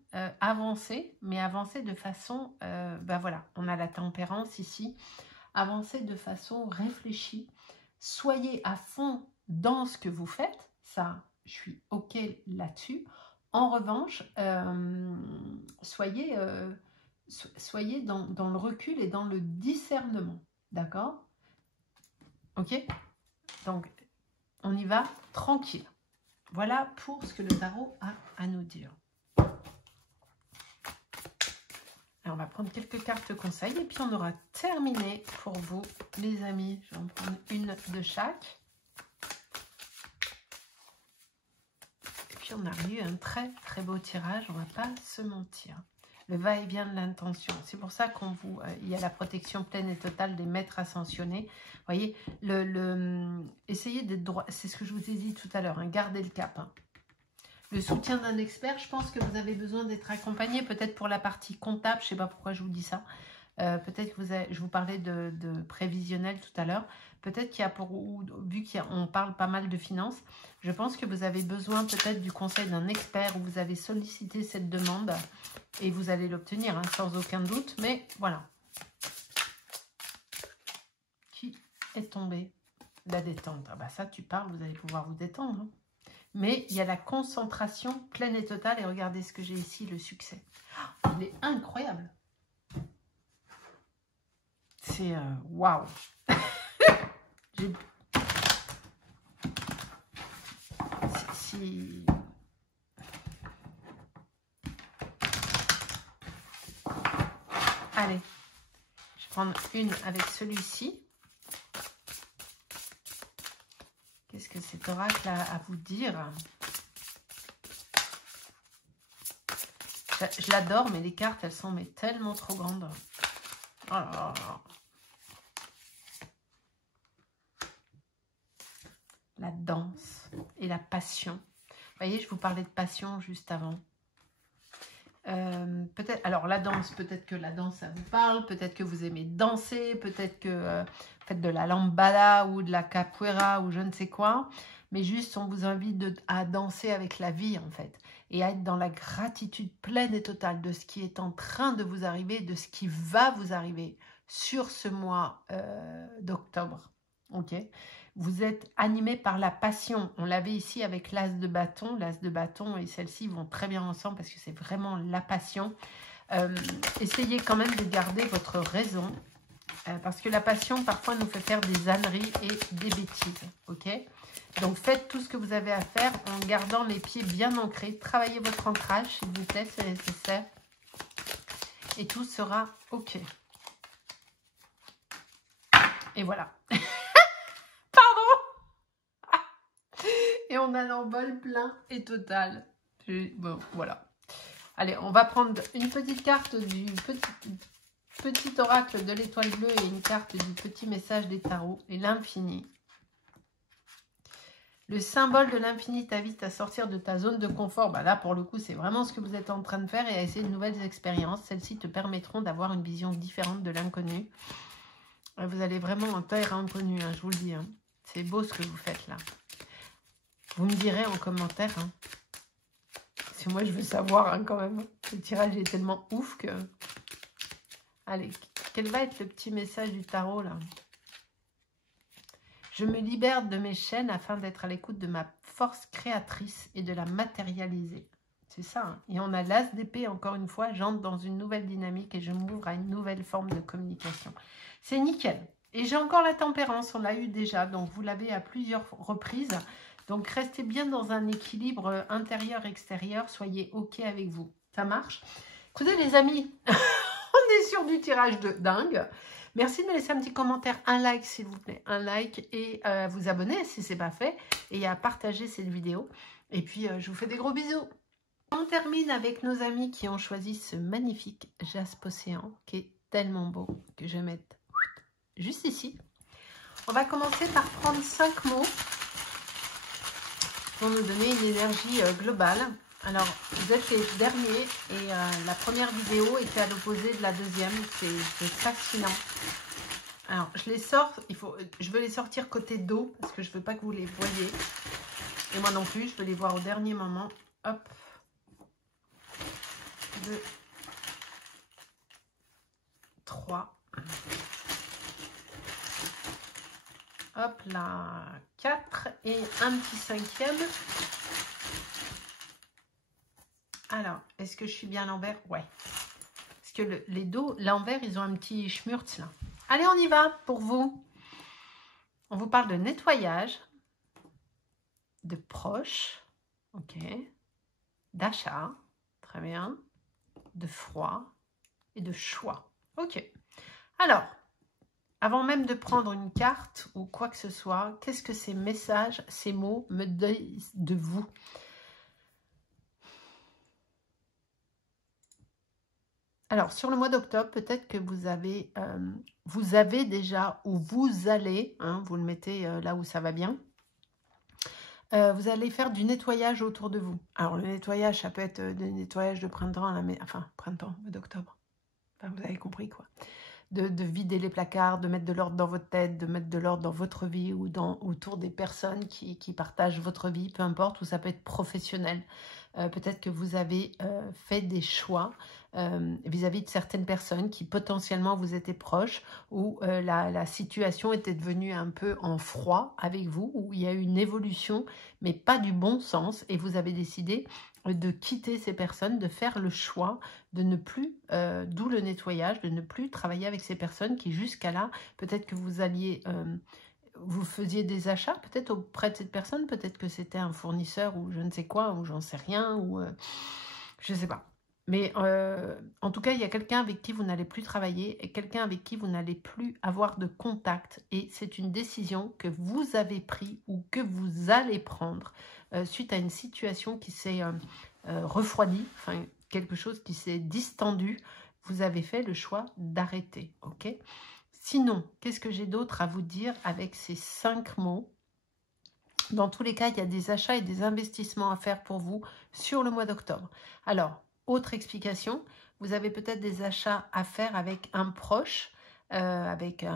Avancez, mais avancez de façon... voilà, on a la tempérance ici. Avancez de façon réfléchie. Soyez à fond dans ce que vous faites. Ça, je suis OK là-dessus. En revanche, soyez dans le recul et dans le discernement. D'accord? Ok? Donc, on y va tranquille. Voilà pour ce que le tarot a à nous dire. Alors, on va prendre quelques cartes conseils et puis on aura terminé pour vous, les amis. Je vais en prendre une de chaque. Et puis on a eu un très très beau tirage, on va pas se mentir. Le va-et-vient de l'intention. C'est pour ça qu'on vous, il y a la protection pleine et totale des maîtres ascensionnés. Vous voyez, essayez d'être droit. C'est ce que je vous ai dit tout à l'heure, hein, gardez le cap. Hein. Le soutien d'un expert, je pense que vous avez besoin d'être accompagné, peut-être pour la partie comptable, je ne sais pas pourquoi je vous dis ça. Peut-être que je vous parlais de prévisionnel tout à l'heure. Peut-être qu'il y a vu qu'on parle pas mal de finances, je pense que vous avez besoin peut-être du conseil d'un expert où vous avez sollicité cette demande et vous allez l'obtenir, hein, sans aucun doute. Mais voilà. Qui est tombé? La détente. Ah bah ça, tu parles, vous allez pouvoir vous détendre. Hein. Mais il y a la concentration pleine et totale. Et regardez ce que j'ai ici, le succès. Oh, il est incroyable. C'est waouh. Si... Allez, je vais prendre une avec celui-ci. Qu'est-ce que cet oracle a à vous dire? Je l'adore, mais les cartes, elles sont mais tellement trop grandes. Oh là là là. La danse et la passion. Vous voyez, je vous parlais de passion juste avant. Peut-être, alors la danse, peut-être que la danse, ça vous parle. Peut-être que vous aimez danser. Peut-être que vous faites de la lambada ou de la capoeira ou je ne sais quoi. Mais juste, on vous invite à danser avec la vie, en fait. Et à être dans la gratitude pleine et totale de ce qui est en train de vous arriver, de ce qui va vous arriver sur ce mois d'octobre. Ok ? Vous êtes animé par la passion. On l'avait ici avec l'as de bâton. L'as de bâton et celle-ci vont très bien ensemble parce que c'est vraiment la passion. Essayez quand même de garder votre raison. Parce que la passion, parfois, nous fait faire des âneries et des bêtises. Ok ? Donc, faites tout ce que vous avez à faire en gardant les pieds bien ancrés. Travaillez votre ancrage, s'il vous plaît, c'est nécessaire. Et tout sera ok. Et voilà. Et on a l'envol plein et total. Bon, voilà. Allez, on va prendre une petite carte du petit oracle de l'étoile bleue et une carte du petit message des tarots et l'infini. Le symbole de l'infini t'invite à sortir de ta zone de confort. Bah là, pour le coup, c'est vraiment ce que vous êtes en train de faire et à essayer de nouvelles expériences. Celles-ci te permettront d'avoir une vision différente de l'inconnu. Vous allez vraiment en terre inconnue, hein, je vous le dis. Hein. C'est beau ce que vous faites là. Vous me direz en commentaire. Hein. Parce que moi, je veux savoir hein, quand même. Le tirage est tellement ouf que... Allez, quel va être le petit message du tarot là? Je me libère de mes chaînes afin d'être à l'écoute de ma force créatrice et de la matérialiser. C'est ça. Hein. Et on a l'as d'épée, encore une fois. J'entre dans une nouvelle dynamique et je m'ouvre à une nouvelle forme de communication. C'est nickel. Et j'ai encore la tempérance. On l'a eu déjà. Donc, vous l'avez à plusieurs reprises. Donc, restez bien dans un équilibre intérieur-extérieur. Soyez OK avec vous. Ça marche? Écoutez, les amis, on est sur du tirage de dingue. Merci de me laisser un petit commentaire, un like s'il vous plaît, un like et vous abonner si ce n'est pas fait et à partager cette vidéo. Et puis, je vous fais des gros bisous. On termine avec nos amis qui ont choisi ce magnifique jaspe océan qui est tellement beau que je vais mettre juste ici. On va commencer par prendre 5 mots pour nous donner une énergie globale. Alors, vous êtes les derniers et la première vidéo était à l'opposé de la deuxième. C'est fascinant. Alors, je les sors. Je veux les sortir côté dos parce que je ne veux pas que vous les voyez. Et moi non plus, je veux les voir au dernier moment. Hop. 2, 3. Hop là. 4 et un petit 5e. Alors, est-ce que je suis bien à l'envers? Ouais. Parce que les dos, l'envers, ils ont un petit schmurtz là. Allez, on y va pour vous. On vous parle de nettoyage, de proche, ok, d'achat, très bien, de froid, et de choix. Ok. Alors, avant même de prendre une carte ou quoi que ce soit, qu'est-ce que ces messages, ces mots me disent de vous? Alors, sur le mois d'octobre, peut-être que vous avez déjà, ou vous allez, hein, vous le mettez là où ça va bien, vous allez faire du nettoyage autour de vous. Alors, le nettoyage, ça peut être du nettoyage de printemps, enfin, printemps, d'octobre. Enfin, vous avez compris, quoi. De vider les placards, de mettre de l'ordre dans votre tête, de mettre de l'ordre dans votre vie ou autour des personnes qui partagent votre vie, peu importe, ou ça peut être professionnel. Peut-être que vous avez fait des choix vis-à-vis de certaines personnes qui potentiellement vous étaient proches, où la situation était devenue un peu en froid avec vous, où il y a eu une évolution, mais pas du bon sens, et vous avez décidé de quitter ces personnes, de faire le choix de ne plus, d'où le nettoyage, de ne plus travailler avec ces personnes qui jusqu'à là, peut-être que vous alliez, vous faisiez des achats peut-être auprès de cette personne, peut-être que c'était un fournisseur ou je ne sais quoi, ou j'en sais rien, ou je ne sais pas. Mais en tout cas, il y a quelqu'un avec qui vous n'allez plus travailler et quelqu'un avec qui vous n'allez plus avoir de contact. Et c'est une décision que vous avez prise ou que vous allez prendre suite à une situation qui s'est refroidie, enfin quelque chose qui s'est distendu. Vous avez fait le choix d'arrêter, ok? Sinon, qu'est-ce que j'ai d'autre à vous dire avec ces 5 mots? Dans tous les cas, il y a des achats et des investissements à faire pour vous sur le mois d'octobre. Alors, autre explication, vous avez peut-être des achats à faire avec un proche, avec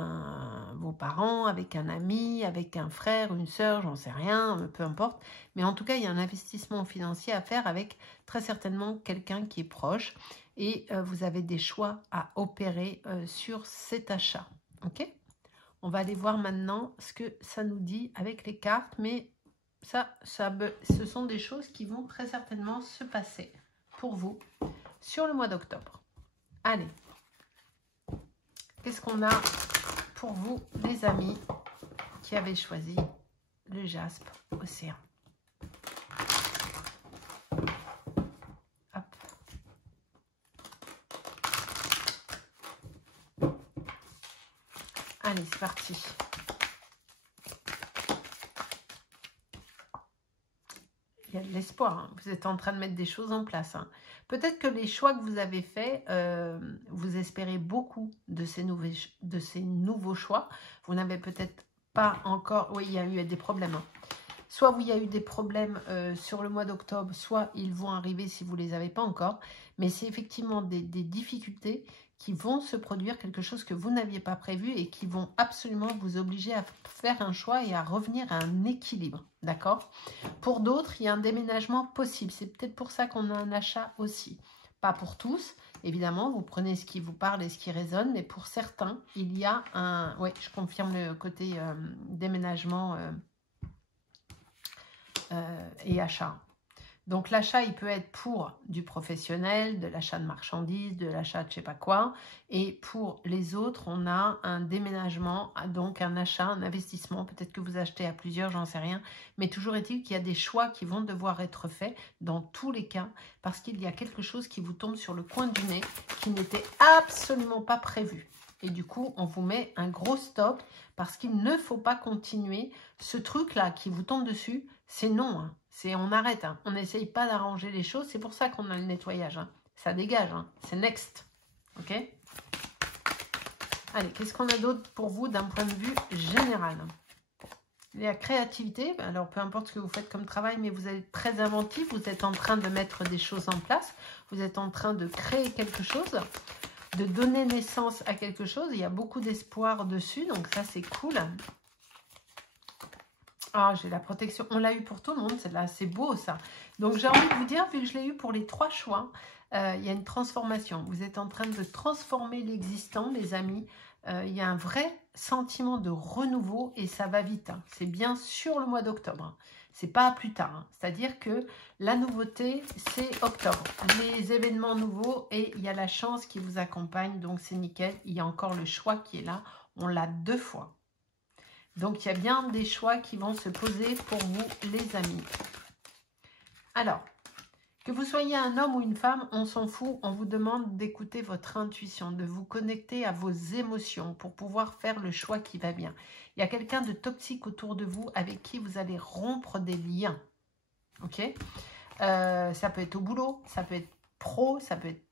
vos parents, avec un ami, avec un frère, une sœur, j'en sais rien, peu importe. Mais en tout cas, il y a un investissement financier à faire avec très certainement quelqu'un qui est proche. Et vous avez des choix à opérer sur cet achat. Ok ? On va aller voir maintenant ce que ça nous dit avec les cartes, mais ce sont des choses qui vont très certainement se passer pour vous sur le mois d'octobre. Allez, qu'est-ce qu'on a pour vous, les amis, qui avez choisi le jaspe océan? Hop. Allez, c'est parti. Il y a de l'espoir, hein. Vous êtes en train de mettre des choses en place. Hein. Peut-être que les choix que vous avez faits, vous espérez beaucoup de ces nouveaux choix. Vous n'avez peut-être pas encore... Oui, il y a eu des problèmes. Hein. Soit il y a eu des problèmes sur le mois d'octobre, soit ils vont arriver si vous ne les avez pas encore. Mais c'est effectivement des difficultés qui vont se produire, quelque chose que vous n'aviez pas prévu et qui vont absolument vous obliger à faire un choix et à revenir à un équilibre. D'accord ? Pour d'autres, il y a un déménagement possible. C'est peut-être pour ça qu'on a un achat aussi. Pas pour tous. Évidemment, vous prenez ce qui vous parle et ce qui résonne. Mais pour certains, il y a un... Oui, je confirme le côté déménagement et achat. Donc l'achat, il peut être pour du professionnel, de l'achat de marchandises, de l'achat de je sais pas quoi. Et pour les autres, on a un déménagement, donc un achat, un investissement. Peut-être que vous achetez à plusieurs, j'en sais rien. Mais toujours est-il qu'il y a des choix qui vont devoir être faits dans tous les cas. Parce qu'il y a quelque chose qui vous tombe sur le coin du nez qui n'était absolument pas prévu. Et du coup, on vous met un gros stop parce qu'il ne faut pas continuer. Ce truc-là qui vous tombe dessus, c'est non, hein. On arrête, hein. On n'essaye pas d'arranger les choses. C'est pour ça qu'on a le nettoyage. Hein. Ça dégage, hein. C'est next. Ok ? Allez, qu'est-ce qu'on a d'autre pour vous d'un point de vue général? La créativité, alors peu importe ce que vous faites comme travail, mais vous êtes très inventif. Vous êtes en train de mettre des choses en place. Vous êtes en train de créer quelque chose, de donner naissance à quelque chose. Il y a beaucoup d'espoir dessus, donc ça c'est cool. Ah, j'ai la protection. On l'a eu pour tout le monde, celle-là. C'est beau, ça. Donc, j'ai envie de vous dire, vu que je l'ai eu pour les 3 choix, il y a une transformation. Vous êtes en train de transformer l'existant, les amis. Il y a un vrai sentiment de renouveau et ça va vite. Hein. C'est bien sur le mois d'octobre. Hein. C'est pas plus tard. Hein. C'est-à-dire que la nouveauté, c'est octobre. Les événements nouveaux et il y a la chance qui vous accompagne. Donc, c'est nickel. Il y a encore le choix qui est là. On l'a 2 fois. Donc, il y a bien des choix qui vont se poser pour vous, les amis. Alors, Que vous soyez un homme ou une femme, on s'en fout. On vous demande d'écouter votre intuition, de vous connecter à vos émotions pour pouvoir faire le choix qui va bien. Il y a quelqu'un de toxique autour de vous avec qui vous allez rompre des liens. Ok, ça peut être au boulot, ça peut être pro, ça peut être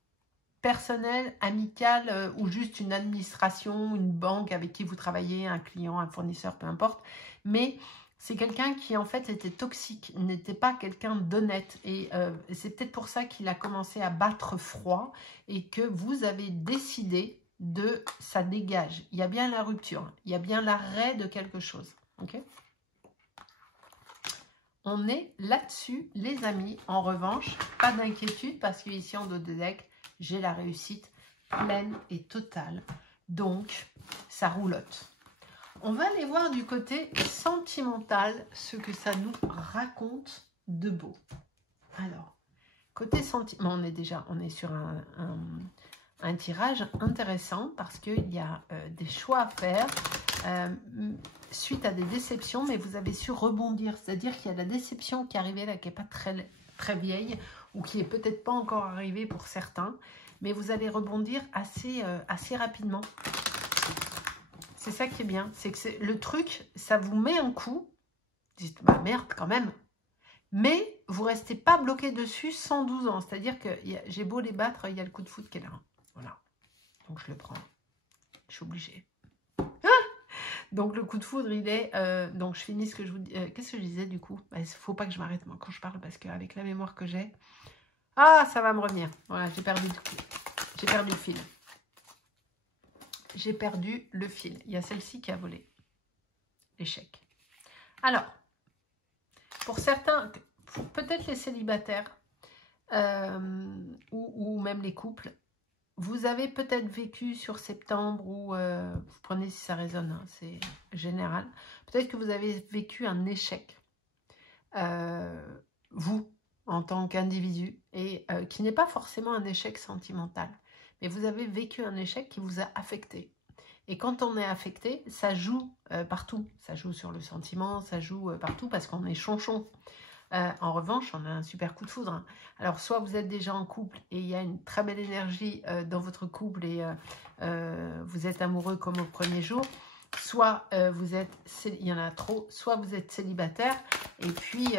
personnel, amical ou juste une administration, une banque avec qui vous travaillez, un client, un fournisseur, peu importe. Mais c'est quelqu'un qui en fait était toxique, n'était pas quelqu'un d'honnête. Et c'est peut-être pour ça qu'il a commencé à battre froid et que vous avez décidé de ça dégage. Il y a bien la rupture, il y a bien l'arrêt de quelque chose. Ok ? On est là-dessus, les amis. En revanche, pas d'inquiétude parce qu'ici en dos de deck, j'ai la réussite pleine et totale. Donc, ça roulotte. On va aller voir du côté sentimental ce que ça nous raconte de beau. Alors, côté sentiment, on est sur un tirage intéressant parce qu'il y a des choix à faire suite à des déceptions, mais vous avez su rebondir. C'est-à-dire qu'il y a la déception qui est arrivée là, qui n'est pas très vieille ou qui est peut-être pas encore arrivée pour certains, mais vous allez rebondir assez rapidement. C'est ça qui est bien, c'est que le truc, ça vous met un coup, vous dites, bah merde quand même, mais vous ne restez pas bloqué dessus 112 ans, c'est-à-dire que j'ai beau les battre, il y a le coup de foudre qui est là, voilà, donc je le prends, je suis obligée. Donc le coup de foudre, il est, donc je finis ce que je vous dis, qu'est-ce que je disais du coup? Il ne faut pas que je m'arrête moi quand je parle, parce qu'avec la mémoire que j'ai, ah ça va me revenir, voilà, j'ai perdu le fil. J'ai perdu le fil. Il y a celle-ci qui a volé. L'échec. Alors, pour certains, peut-être les célibataires ou même les couples, vous avez peut-être vécu sur septembre ou, vous prenez si ça résonne, hein, c'est général, peut-être que vous avez vécu un échec, vous, en tant qu'individu, et qui n'est pas forcément un échec sentimental, mais vous avez vécu un échec qui vous a affecté. Et quand on est affecté, ça joue partout. Ça joue sur le sentiment, ça joue partout parce qu'on est chonchon. En revanche, on a un super coup de foudre. Hein. Alors, soit vous êtes déjà en couple et il y a une très belle énergie dans votre couple et vous êtes amoureux comme au premier jour, soit il y en a trop, soit vous êtes célibataire et puis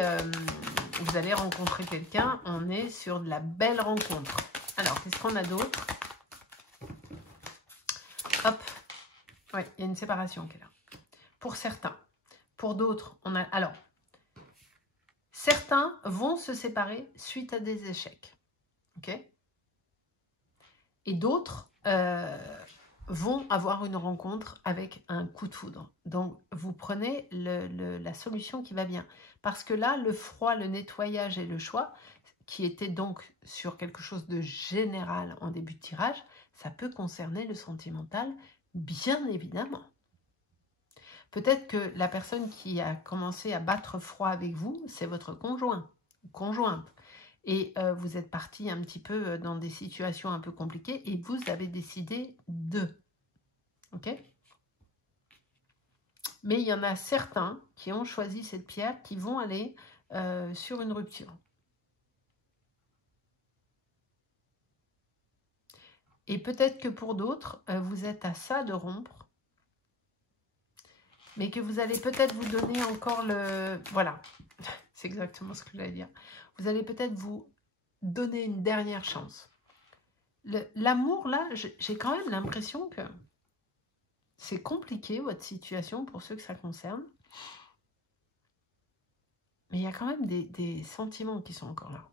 vous allez rencontrer quelqu'un. On est sur de la belle rencontre. Alors, qu'est-ce qu'on a d'autre? Hop. Oui, il y a une séparation qui est là. Pour certains. Pour d'autres, on a... Alors, certains vont se séparer suite à des échecs. Ok? Et d'autres vont avoir une rencontre avec un coup de foudre. Donc, vous prenez la solution qui va bien. Parce que là, le froid, le nettoyage et le choix, qui était donc sur quelque chose de général en début de tirage, ça peut concerner le sentimental, bien évidemment. Peut-être que la personne qui a commencé à battre froid avec vous, c'est votre conjoint ou conjointe. Et vous êtes parti un petit peu dans des situations un peu compliquées et vous avez décidé de. Ok? Mais il y en a certains qui ont choisi cette pierre qui vont aller sur une rupture. Et peut-être que pour d'autres, vous êtes à ça de rompre. Mais que vous allez peut-être vous donner encore le... Voilà, c'est exactement ce que j'allais dire. Vous allez peut-être vous donner une dernière chance. L'amour, là, j'ai quand même l'impression que c'est compliqué, votre situation, pour ceux que ça concerne. Mais il y a quand même des sentiments qui sont encore là.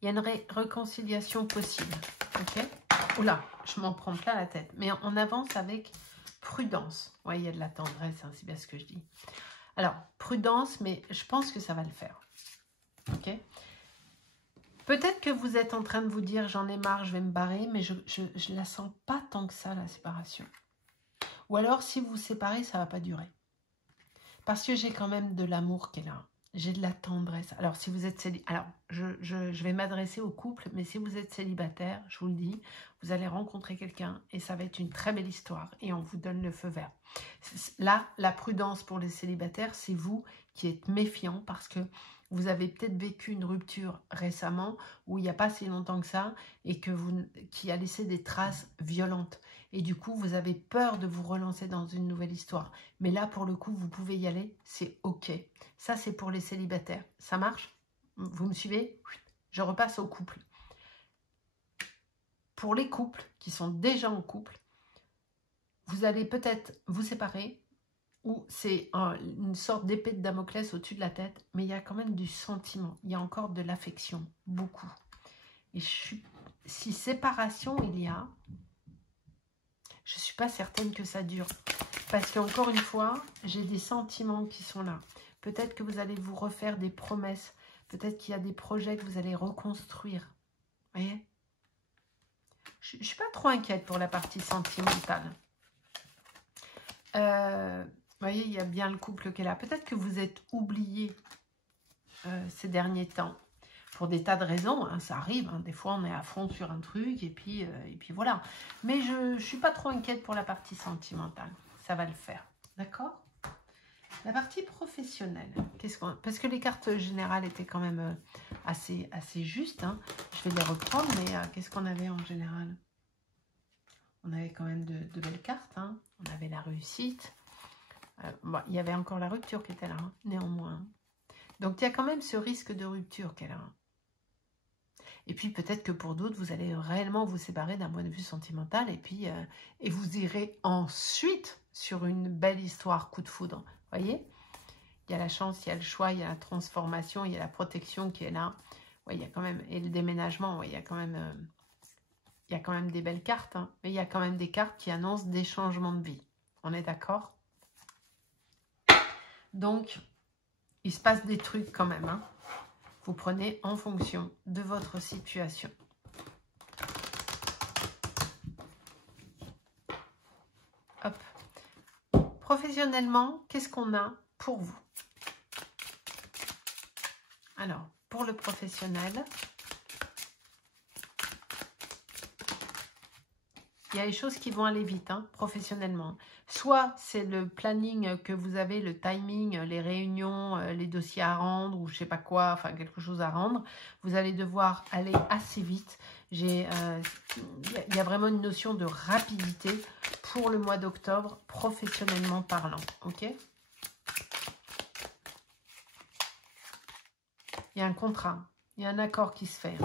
Il y a une réconciliation possible. Ok? Oula, je m'en prends plein la tête. Mais on avance avec prudence. Ouais, il y a de la tendresse, hein, c'est bien ce que je dis. Alors, prudence, mais je pense que ça va le faire. Ok? Peut-être que vous êtes en train de vous dire, j'en ai marre, je vais me barrer, mais je ne la sens pas tant que ça, la séparation. Ou alors, si vous vous séparez, ça ne va pas durer. Parce que j'ai quand même de l'amour qui est là. J'ai de la tendresse. Alors, si vous êtes célibataire, alors je vais m'adresser au couple, mais si vous êtes célibataire, je vous le dis, vous allez rencontrer quelqu'un et ça va être une très belle histoire et on vous donne le feu vert. Là, la prudence pour les célibataires, c'est vous qui êtes méfiants parce que vous avez peut-être vécu une rupture récemment, ou il n'y a pas si longtemps que ça, et qui a laissé des traces violentes. Et du coup, vous avez peur de vous relancer dans une nouvelle histoire. Mais là, pour le coup, vous pouvez y aller, c'est OK. Ça, c'est pour les célibataires. Ça marche? Vous me suivez? Je repasse au couple. Pour les couples qui sont déjà en couple, vous allez peut-être vous séparer, ou c'est une sorte d'épée de Damoclès au-dessus de la tête, mais il y a quand même du sentiment, il y a encore de l'affection, beaucoup. Et si séparation il y a, je ne suis pas certaine que ça dure. Parce qu'encore une fois, j'ai des sentiments qui sont là. Peut-être que vous allez vous refaire des promesses, peut-être qu'il y a des projets que vous allez reconstruire. Vous voyez ? Je ne suis pas trop inquiète pour la partie sentimentale. Vous voyez, il y a bien le couple qui est là. Peut-être que vous êtes oublié ces derniers temps. Pour des tas de raisons, hein, ça arrive. Hein, des fois, on est à fond sur un truc et puis voilà. Mais je ne suis pas trop inquiète pour la partie sentimentale. Ça va le faire. D'accord ? La partie professionnelle. Parce que les cartes générales étaient quand même assez justes. Hein. Je vais les reprendre, mais qu'est-ce qu'on avait en général ? On avait quand même de belles cartes. Hein. On avait la réussite. Bon, il y avait encore la rupture qui était là, hein, néanmoins. Donc, il y a quand même ce risque de rupture qui est là. Et puis, peut-être que pour d'autres, vous allez réellement vous séparer d'un point de vue sentimental. Et puis, et vous irez ensuite sur une belle histoire coup de foudre. Vous voyez ? Il y a la chance, il y a le choix, il y a la transformation, il y a la protection qui est là. Ouais, il y a quand même, et le déménagement, ouais, il y a quand même des belles cartes. Hein, mais il y a quand même des cartes qui annoncent des changements de vie. On est d'accord ? Donc, il se passe des trucs quand même. Hein. Vous prenez en fonction de votre situation. Hop. Professionnellement, qu'est-ce qu'on a pour vous? Alors, pour le professionnel, il y a des choses qui vont aller vite, hein, professionnellement. Soit c'est le planning que vous avez, le timing, les réunions, les dossiers à rendre, ou je sais pas quoi, enfin quelque chose à rendre. Vous allez devoir aller assez vite. Il y a vraiment une notion de rapidité pour le mois d'octobre, professionnellement parlant. Ok ? Il y a un contrat, il y a un accord qui se fait.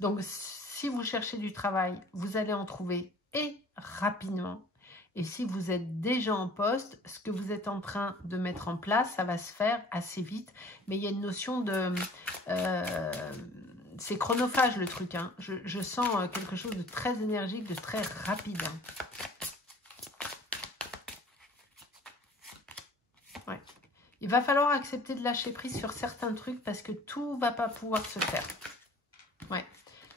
Donc, si vous cherchez du travail, vous allez en trouver et rapidement. Et si vous êtes déjà en poste, ce que vous êtes en train de mettre en place, ça va se faire assez vite. Mais il y a une notion de... c'est chronophage le truc. Hein. Je sens quelque chose de très énergique, de très rapide. Hein. Ouais. Il va falloir accepter de lâcher prise sur certains trucs parce que tout ne va pas pouvoir se faire. Ouais.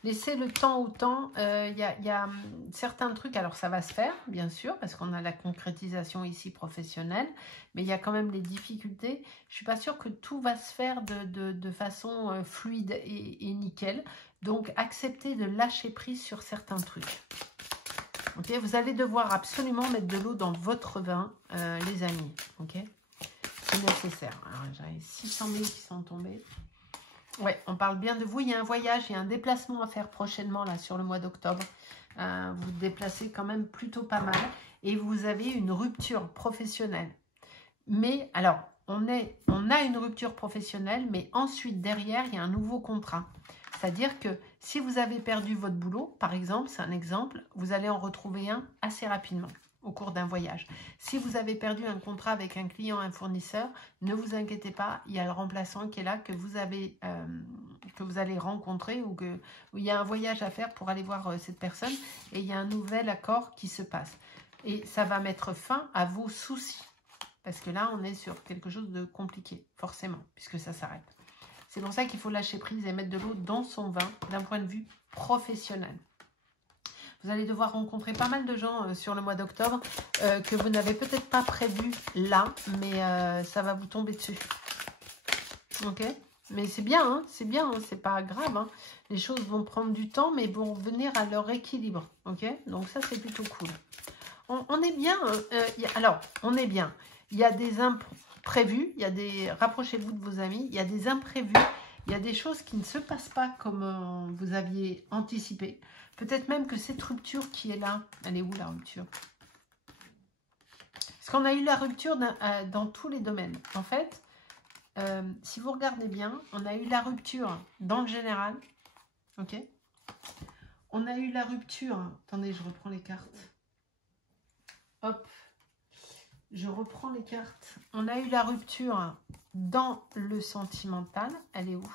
Laissez le temps au temps. Il y a certains trucs, alors ça va se faire, bien sûr, parce qu'on a la concrétisation ici professionnelle, mais il y a quand même les difficultés. Je ne suis pas sûre que tout va se faire de façon fluide et nickel. Donc, acceptez de lâcher prise sur certains trucs. Okay, vous allez devoir absolument mettre de l'eau dans votre vin, les amis. Okay, c'est nécessaire. Alors, j'avais 600 000 qui sont tombés. Ouais, on parle bien de vous. Il y a un voyage, il y a un déplacement à faire prochainement là sur le mois d'octobre. Vous vous déplacez quand même plutôt pas mal et vous avez une rupture professionnelle. Mais alors, on a une rupture professionnelle, mais ensuite derrière, il y a un nouveau contrat. C'est-à-dire que si vous avez perdu votre boulot, par exemple, c'est un exemple, vous allez en retrouver un assez rapidement au cours d'un voyage. Si vous avez perdu un contrat avec un client, un fournisseur, ne vous inquiétez pas, il y a le remplaçant qui est là, que vous allez rencontrer ou il y a un voyage à faire pour aller voir cette personne et il y a un nouvel accord qui se passe. Et ça va mettre fin à vos soucis. Parce que là, on est sur quelque chose de compliqué, forcément, puisque ça s'arrête. C'est pour ça qu'il faut lâcher prise et mettre de l'eau dans son vin d'un point de vue professionnel. Vous allez devoir rencontrer pas mal de gens sur le mois d'octobre que vous n'avez peut-être pas prévu là, mais ça va vous tomber dessus. Ok ? Mais c'est bien, hein, c'est bien, hein, c'est pas grave. Hein. Les choses vont prendre du temps, mais vont venir à leur équilibre. Ok ? Donc ça, c'est plutôt cool. On est bien. Alors, on est bien. Il y a des impôts. prévus, il y a des... Rapprochez-vous de vos amis, il y a des imprévus, il y a des choses qui ne se passent pas comme vous aviez anticipé. Peut-être même que cette rupture qui est là, elle est où la rupture? Parce qu'on a eu la rupture dans tous les domaines. En fait, si vous regardez bien, on a eu la rupture dans le général. Ok? On a eu la rupture. Attendez, je reprends les cartes. Hop. Je reprends les cartes. On a eu la rupture dans le sentimental. Elle est où?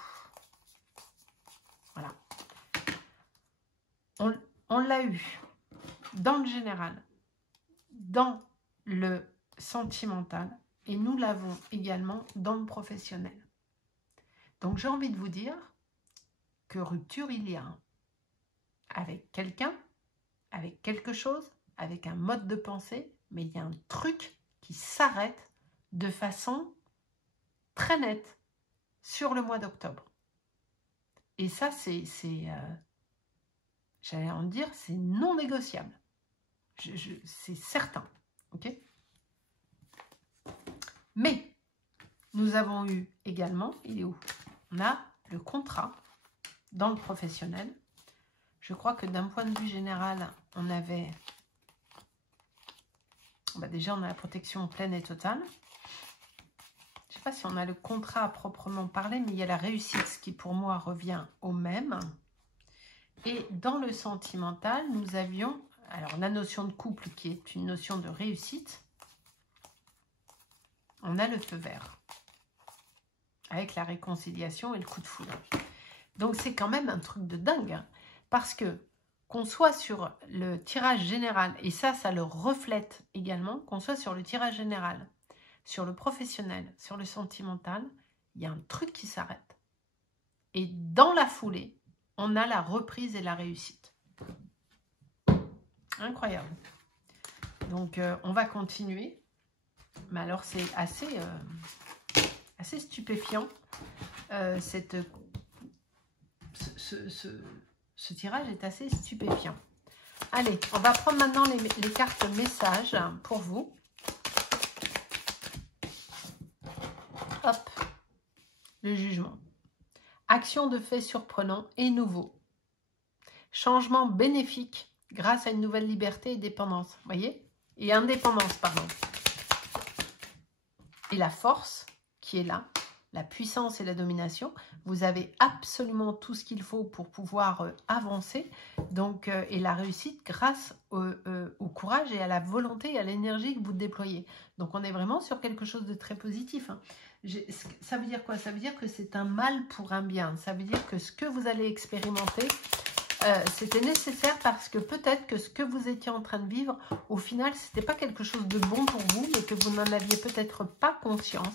Voilà. On l'a eu dans le général, dans le sentimental, et nous l'avons également dans le professionnel. Donc j'ai envie de vous dire que rupture il y a avec quelqu'un, avec quelque chose, avec un mode de pensée, mais il y a un truc qui s'arrête de façon très nette sur le mois d'octobre. Et ça, j'allais en dire, c'est non négociable. C'est certain. Ok? Mais nous avons eu également, il est où? On a le contrat dans le professionnel. Je crois que d'un point de vue général, on avait... déjà, on a la protection pleine et totale. Je ne sais pas si on a le contrat à proprement parler, mais il y a la réussite, ce qui pour moi revient au même. Et dans le sentimental, nous avions alors la notion de couple qui est une notion de réussite. On a le feu vert avec la réconciliation et le coup de foudre. Donc c'est quand même un truc de dingue, hein, parce que qu'on soit sur le tirage général, et ça le reflète également, qu'on soit sur le tirage général, sur le professionnel, sur le sentimental, il y a un truc qui s'arrête. Et dans la foulée, on a la reprise et la réussite. Incroyable. Donc, on va continuer. Mais alors, c'est assez stupéfiant. Ce tirage est assez stupéfiant. Allez, on va prendre maintenant les cartes messages pour vous. Hop, le jugement. Action de fait surprenant et nouveau. Changement bénéfique grâce à une nouvelle liberté et dépendance. Vous voyez? Et indépendance, pardon. Et la force qui est là, la puissance et la domination. Vous avez absolument tout ce qu'il faut pour pouvoir avancer. Donc, et la réussite grâce au courage et à la volonté et à l'énergie que vous déployez. Donc, on est vraiment sur quelque chose de très positif. Hein. Ça veut dire quoi? Ça veut dire que c'est un mal pour un bien. Ça veut dire que ce que vous allez expérimenter, c'était nécessaire parce que peut-être que ce que vous étiez en train de vivre, au final, ce n'était pas quelque chose de bon pour vous, mais que vous n'en aviez peut-être pas conscience.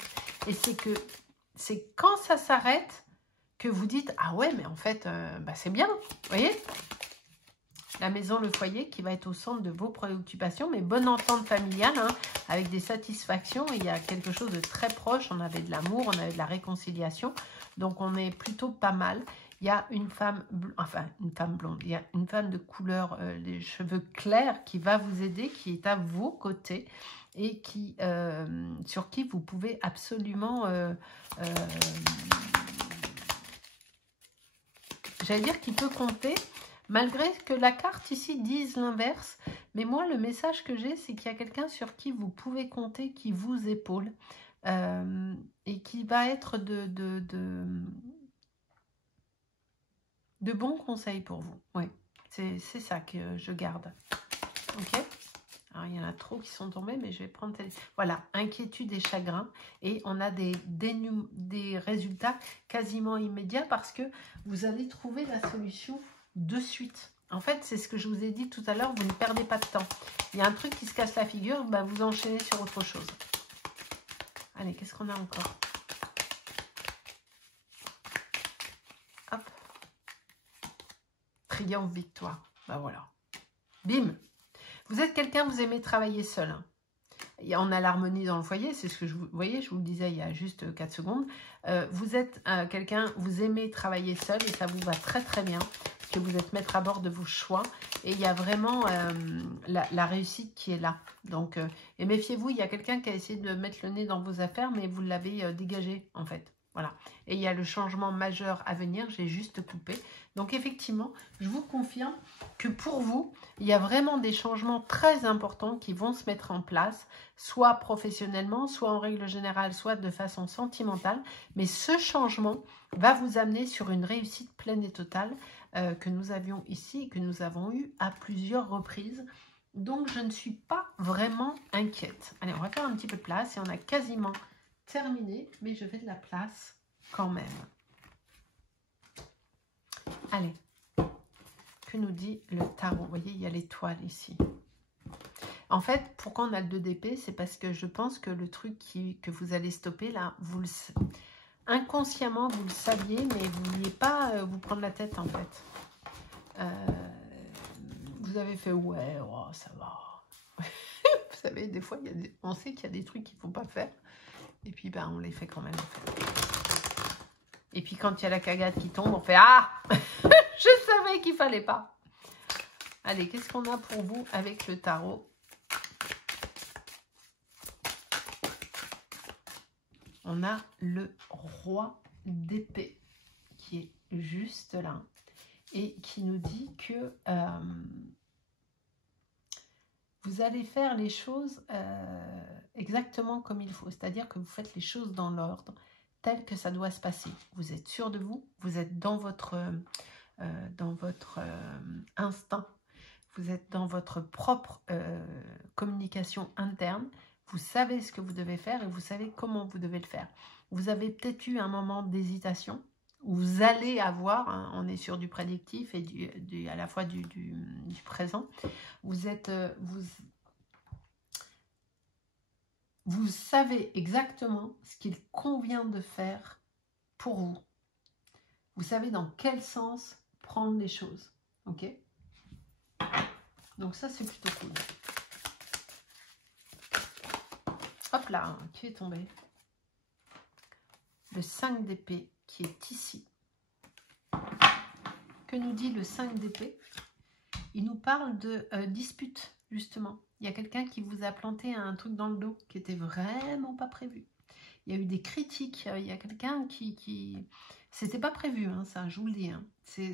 Et c'est quand ça s'arrête que vous dites « Ah ouais, mais en fait, c'est bien. » Vous voyez? La maison, le foyer qui va être au centre de vos préoccupations, mais bonne entente familiale, hein, avec des satisfactions. Il y a quelque chose de très proche. On avait de l'amour, on avait de la réconciliation. Donc, on est plutôt pas mal. Il y a une femme, une femme blonde, il y a une femme de couleur, les cheveux clairs qui va vous aider, qui est à vos côtés et sur qui vous pouvez absolument, j'allais dire qu'il peut compter, malgré que la carte ici dise l'inverse. Mais moi, le message que j'ai, c'est qu'il y a quelqu'un sur qui vous pouvez compter, qui vous épaule et qui va être de bons conseils pour vous. Oui, c'est ça que je garde. Ok? Alors, il y en a trop qui sont tombés, mais je vais prendre... Voilà, inquiétude et chagrin. Et on a des résultats quasiment immédiats parce que vous allez trouver la solution de suite. En fait, c'est ce que je vous ai dit tout à l'heure, vous ne perdez pas de temps. Il y a un truc qui se casse la figure, vous enchaînez sur autre chose. Allez, qu'est-ce qu'on a encore? Hop. Triomphe, victoire. Voilà. Bim. Vous êtes quelqu'un, vous aimez travailler seul. Hein. on a l'harmonie dans le foyer, c'est ce que vous voyez, je vous le disais il y a juste 4 secondes. Vous êtes quelqu'un, vous aimez travailler seul et ça vous va très très bien, parce que vous êtes maître à bord de vos choix. Et il y a vraiment la réussite qui est là. Donc, et méfiez-vous, il y a quelqu'un qui a essayé de mettre le nez dans vos affaires, mais vous l'avez dégagé en fait. Voilà. Et il y a le changement majeur à venir, j'ai juste coupé. Donc effectivement, je vous confirme que pour vous, il y a vraiment des changements très importants qui vont se mettre en place, soit professionnellement, soit en règle générale, soit de façon sentimentale. Mais ce changement va vous amener sur une réussite pleine et totale que nous avions ici et que nous avons eu à plusieurs reprises. Donc je ne suis pas vraiment inquiète. Allez, on va faire un petit peu de place et on a quasiment terminé, mais je fais de la place quand même. Allez, que nous dit le tarot? Vous voyez, il y a l'étoile ici. En fait, pourquoi on a le 2 d'épée? C'est parce que je pense que le truc que vous allez stopper là, inconsciemment, vous le saviez, mais vous ne vouliez pas vous prendre la tête en fait. Vous avez fait, ouais, oh, ça va. Vous savez, des fois, on sait qu'il y a des trucs qu'il ne faut pas faire. Et puis, ben, on les fait quand même. En fait. Et puis, quand il y a la cagade qui tombe, on fait, ah, je savais qu'il ne fallait pas. Allez, qu'est-ce qu'on a pour vous avec le tarot? On a le roi d'épée qui est juste là et qui nous dit que vous allez faire les choses exactement comme il faut. C'est-à-dire que vous faites les choses dans l'ordre tel que ça doit se passer. Vous êtes sûr de vous, vous êtes dans votre instinct, vous êtes dans votre propre communication interne. Vous savez ce que vous devez faire et vous savez comment vous devez le faire. Vous avez peut-être eu un moment d'hésitation où vous allez avoir, hein, on est sur du prédictif et à la fois du présent. Vous savez exactement ce qu'il convient de faire pour vous. Vous savez dans quel sens prendre les choses. Ok? Donc ça, c'est plutôt cool. Hop là, qui est tombé? Le 5 d'épée qui est ici. Que nous dit le 5 d'épée? Il nous parle de dispute, justement. Il y a quelqu'un qui vous a planté un truc dans le dos qui n'était vraiment pas prévu. Il y a eu des critiques. Il y a quelqu'un qui... C'était pas prévu, hein, ça, je vous le dis. Hein.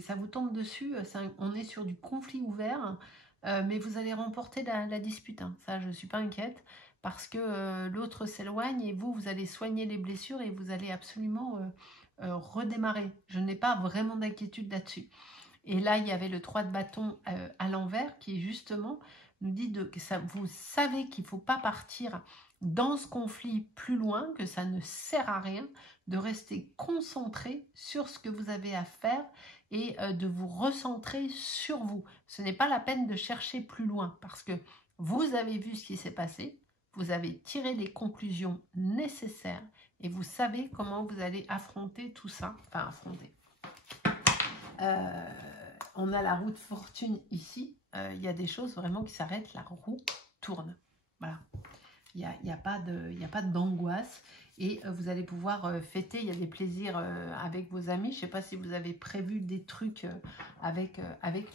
Ça vous tombe dessus. On est sur du conflit ouvert. Mais vous allez remporter la dispute. Hein. Ça, je ne suis pas inquiète. Parce que l'autre s'éloigne et vous allez soigner les blessures et vous allez absolument redémarrer. Je n'ai pas vraiment d'inquiétude là-dessus. Et là, il y avait le 3 de bâton à l'envers qui justement nous dit que vous savez qu'il ne faut pas partir dans ce conflit plus loin, que ça ne sert à rien, de rester concentré sur ce que vous avez à faire et de vous recentrer sur vous. Ce n'est pas la peine de chercher plus loin parce que vous avez vu ce qui s'est passé. Vous avez tiré les conclusions nécessaires et vous savez comment vous allez affronter tout ça. Enfin, affronter. On a la roue de fortune ici. Il y a des choses vraiment qui s'arrêtent. La roue tourne. Voilà. Il n'y a pas d'angoisse. Et vous allez pouvoir fêter. Il y a des plaisirs avec vos amis. Je ne sais pas si vous avez prévu des trucs avec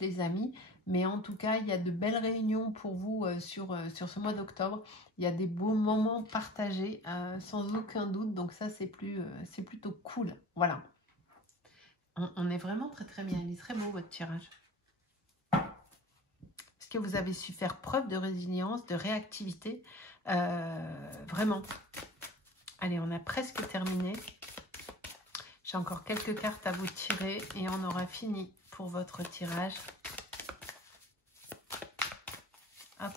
les amis. Mais en tout cas, il y a de belles réunions pour vous sur ce mois d'octobre. Il y a des beaux moments partagés sans aucun doute. Donc ça, c'est plutôt cool. Voilà. On est vraiment très très bien. Il est très beau votre tirage. Est-ce que vous avez su faire preuve de résilience, de réactivité? Vraiment. Allez, on a presque terminé. J'ai encore quelques cartes à vous tirer et on aura fini pour votre tirage. Hop.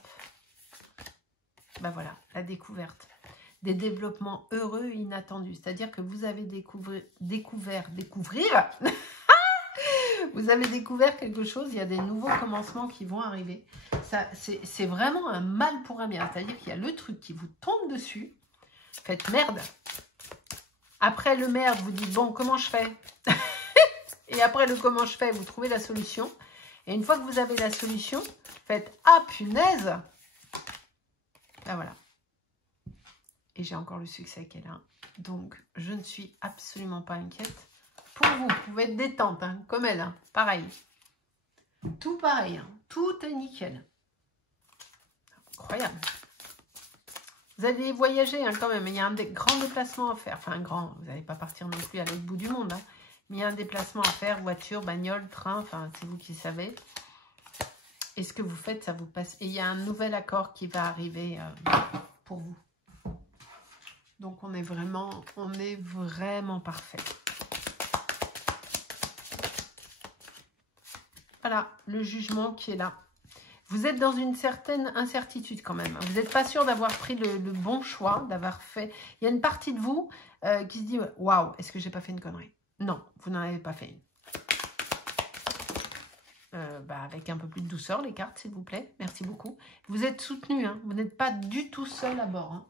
Ben voilà, la découverte. Des développements heureux et inattendus. C'est-à-dire que vous avez découvert vous avez découvert quelque chose, il y a des nouveaux commencements qui vont arriver. C'est vraiment un mal pour un bien. C'est-à-dire qu'il y a le truc qui vous tombe dessus. Faites merde. Après le merde, vous dites, bon, comment je fais? Et après le comment je fais, vous trouvez la solution. Et une fois que vous avez la solution, faites, ah punaise. Ben voilà. Et j'ai encore le succès qui est là. Donc, je ne suis absolument pas inquiète. Pour vous pouvez être détente, hein, comme elle. Hein, pareil. Tout pareil. Hein, tout est nickel. Incroyable. Vous allez voyager hein, quand même. Il y a un grand déplacement à faire. Enfin, grand. Vous n'allez pas partir non plus à l'autre bout du monde. Hein, mais il y a un déplacement à faire. Voiture, bagnole, train. Enfin, c'est vous qui savez. Et ce que vous faites, ça vous passe. Et il y a un nouvel accord qui va arriver pour vous. Donc, on est vraiment parfait. Voilà, le jugement qui est là. Vous êtes dans une certaine incertitude quand même. Vous n'êtes pas sûr d'avoir pris le bon choix, d'avoir fait... Il y a une partie de vous qui se dit « Waouh, est-ce que j'ai pas fait une connerie ?» Non, vous n'en avez pas fait une. Avec un peu plus de douceur, les cartes, s'il vous plaît. Merci beaucoup. Vous êtes soutenu, hein. Vous n'êtes pas du tout seul à bord. Hein.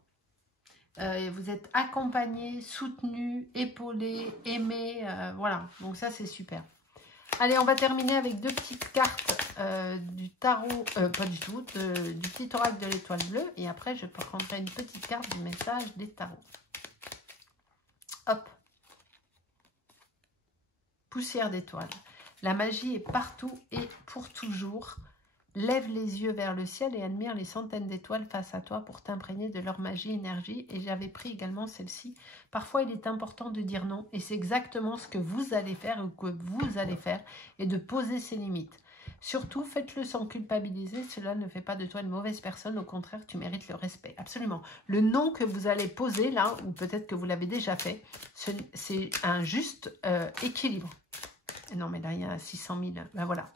Vous êtes accompagné, soutenu, épaulé, aimé. Voilà, donc ça, c'est super. Allez, on va terminer avec 2 petites cartes du tarot, pas du tout, du petit oracle de l'étoile bleue. Et après, je prendrai une petite carte du message des tarots. Hop. Poussière d'étoiles. La magie est partout et pour toujours. Lève les yeux vers le ciel et admire les centaines d'étoiles face à toi pour t'imprégner de leur magie, énergie. Et j'avais pris également celle-ci. Parfois, il est important de dire non. Et c'est exactement ce que vous allez faire ou que vous allez faire. Et de poser ses limites. Surtout, faites-le sans culpabiliser. Cela ne fait pas de toi une mauvaise personne. Au contraire, tu mérites le respect. Absolument. Le non que vous allez poser là, ou peut-être que vous l'avez déjà fait, c'est un juste équilibre. Non, mais là, il y a 600 000. Ben voilà.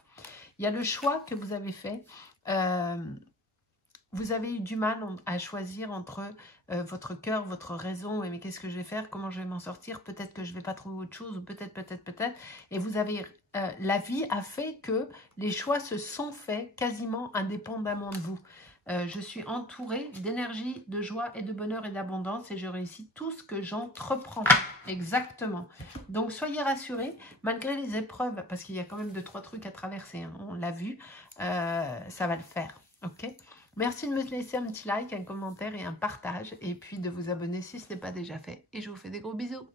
Il y a le choix que vous avez fait. Vous avez eu du mal à choisir entre votre cœur, votre raison. Mais qu'est-ce que je vais faire? Comment je vais m'en sortir? Peut-être que je ne vais pas trouver autre chose. Ou peut-être. Et vous avez... la vie a fait que les choix se sont faits quasiment indépendamment de vous. Je suis entourée d'énergie, de joie et de bonheur et d'abondance et je réussis tout ce que j'entreprends. Exactement. Donc, soyez rassurés, malgré les épreuves, parce qu'il y a quand même 2-3 trucs à traverser, hein, on l'a vu, ça va le faire. Ok? Merci de me laisser un petit like, un commentaire et un partage et puis de vous abonner si ce n'est pas déjà fait. Et je vous fais des gros bisous.